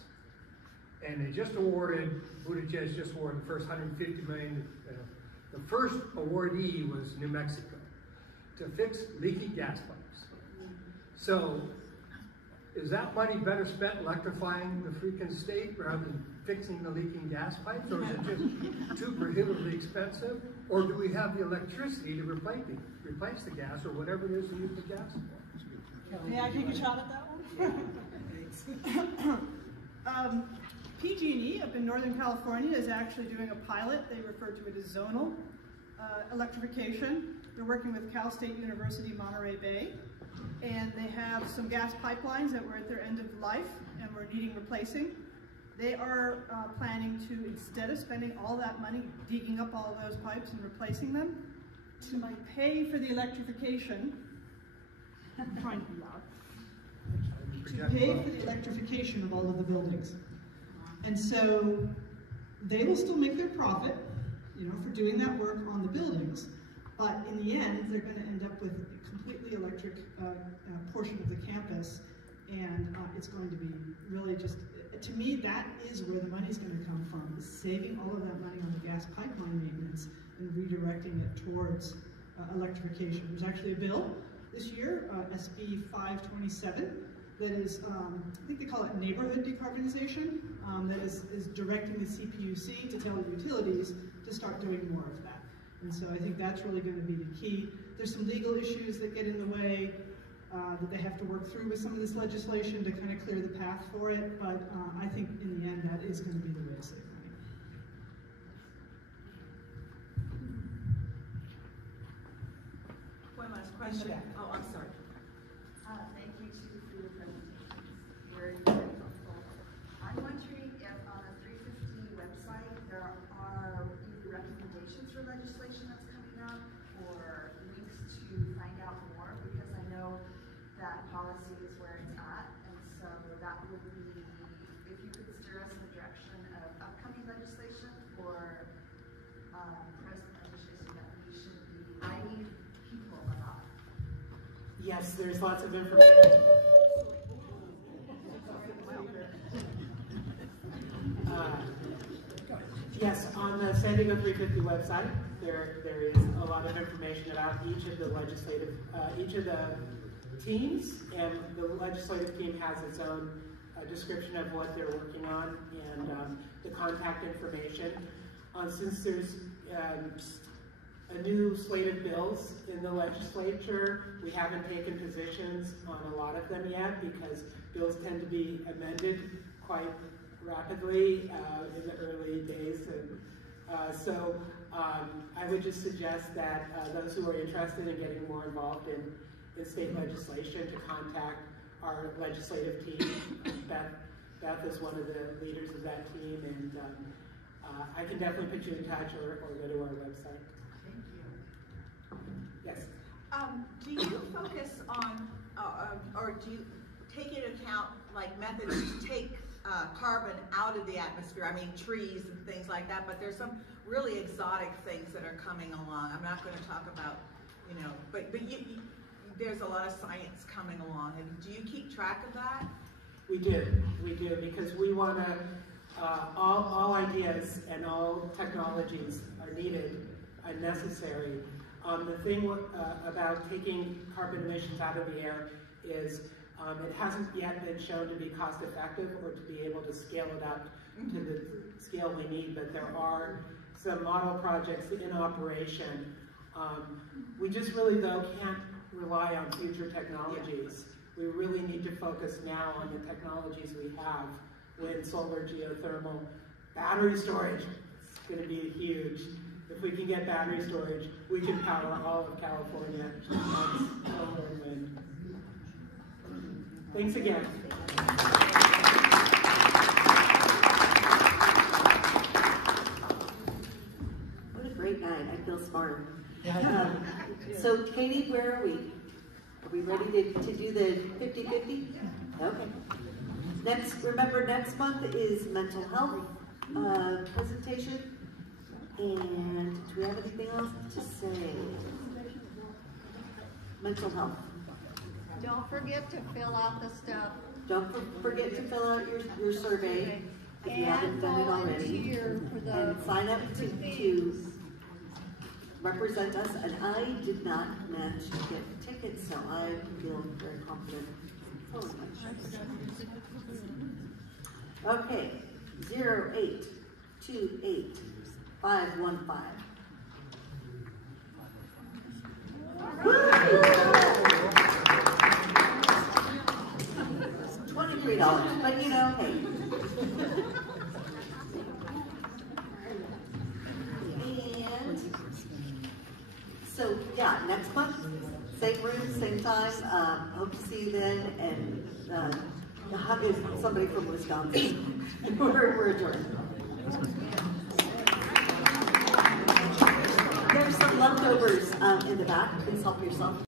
And they just awarded, Buttigieg just awarded the first 150 million. The first awardee was New Mexico to fix leaky gas pipes. So is that money better spent electrifying the freaking state rather than fixing the leaking gas pipes? Or is it just too prohibitively expensive? Or do we have the electricity to replace the gas or whatever it is to use the gas for? May I take a shot at that one? PG&E up in Northern California is actually doing a pilot. They refer to it as zonal electrification. They're working with Cal State University, Monterey Bay. And they have some gas pipelines that were at their end of life and were needing replacing. They are planning to, instead of spending all that money digging up all of those pipes and replacing them, to pay for the electrification. I'm trying to be loud. To pay for the electrification of all of the buildings. And so they will still make their profit, for doing that work on the buildings. But in the end, they're going to end up with a completely electric portion of the campus, and it's going to be really just, to me, that is where the money's going to come from, is saving all of that money on the gas pipeline maintenance and redirecting it towards electrification. There's actually a bill this year, SB 527, that is, I think they call it neighborhood decarbonization, that is directing the CPUC to tell the utilities to start doing more of that. And so I think that's really going to be the key. There's some legal issues that get in the way that they have to work through with some of this legislation to kind of clear the path for it, but I think in the end that is going to be the way to save money. One last question. Oh, I'm sorry. Thank you too for your presentation. Very, very helpful. I'm wondering if on the 350 website there are either recommendations for legislation that's coming up or links to Yes, there's lots of information. Yes, on the San Diego 350 website, there is a lot of information about each of the teams, and the legislative team has its own description of what they're working on and the contact information. Since there's a new slate of bills in the legislature, we haven't taken positions on a lot of them yet because bills tend to be amended quite rapidly in the early days. And so I would just suggest that those who are interested in getting more involved in state legislation to contact our legislative team. Beth is one of the leaders of that team, and I can definitely put you in touch or go to our website. Thank you. Yes? Do you focus on, or do you take into account like methods to take carbon out of the atmosphere? I mean, trees and things like that, but there's some really exotic things that are coming along. I'm not going to talk about, but there's a lot of science coming along. And do you keep track of that? We do, because we want to, all ideas and all technologies are needed and necessary. The thing about taking carbon emissions out of the air is it hasn't yet been shown to be cost effective or to be able to scale it up to the scale we need, but there are some model projects in operation. We just really, though, can't rely on future technologies. We really need to focus now on the technologies we have. Wind, solar, geothermal, battery storage. It's going to be huge. If we can get battery storage, we can power all of California on solar and wind. Thanks again. What a great night. I feel smart. So, Katie, where are we? Are we ready to do the 50-50? Okay. Remember, next month is mental health presentation. And do we have anything else to say? Mental health. Don't forget to fill out the stuff. Don't forget to fill out your survey if you haven't done it already. And sign up to represent us. And I did not manage to get tickets, so I feel very confident. Okay, 0828515. 23$, but hey. And so yeah, next month, same room, same time. Hope to see you then, and hug somebody from Wisconsin. We're adjourned. There's some leftovers in the back. Please help yourself.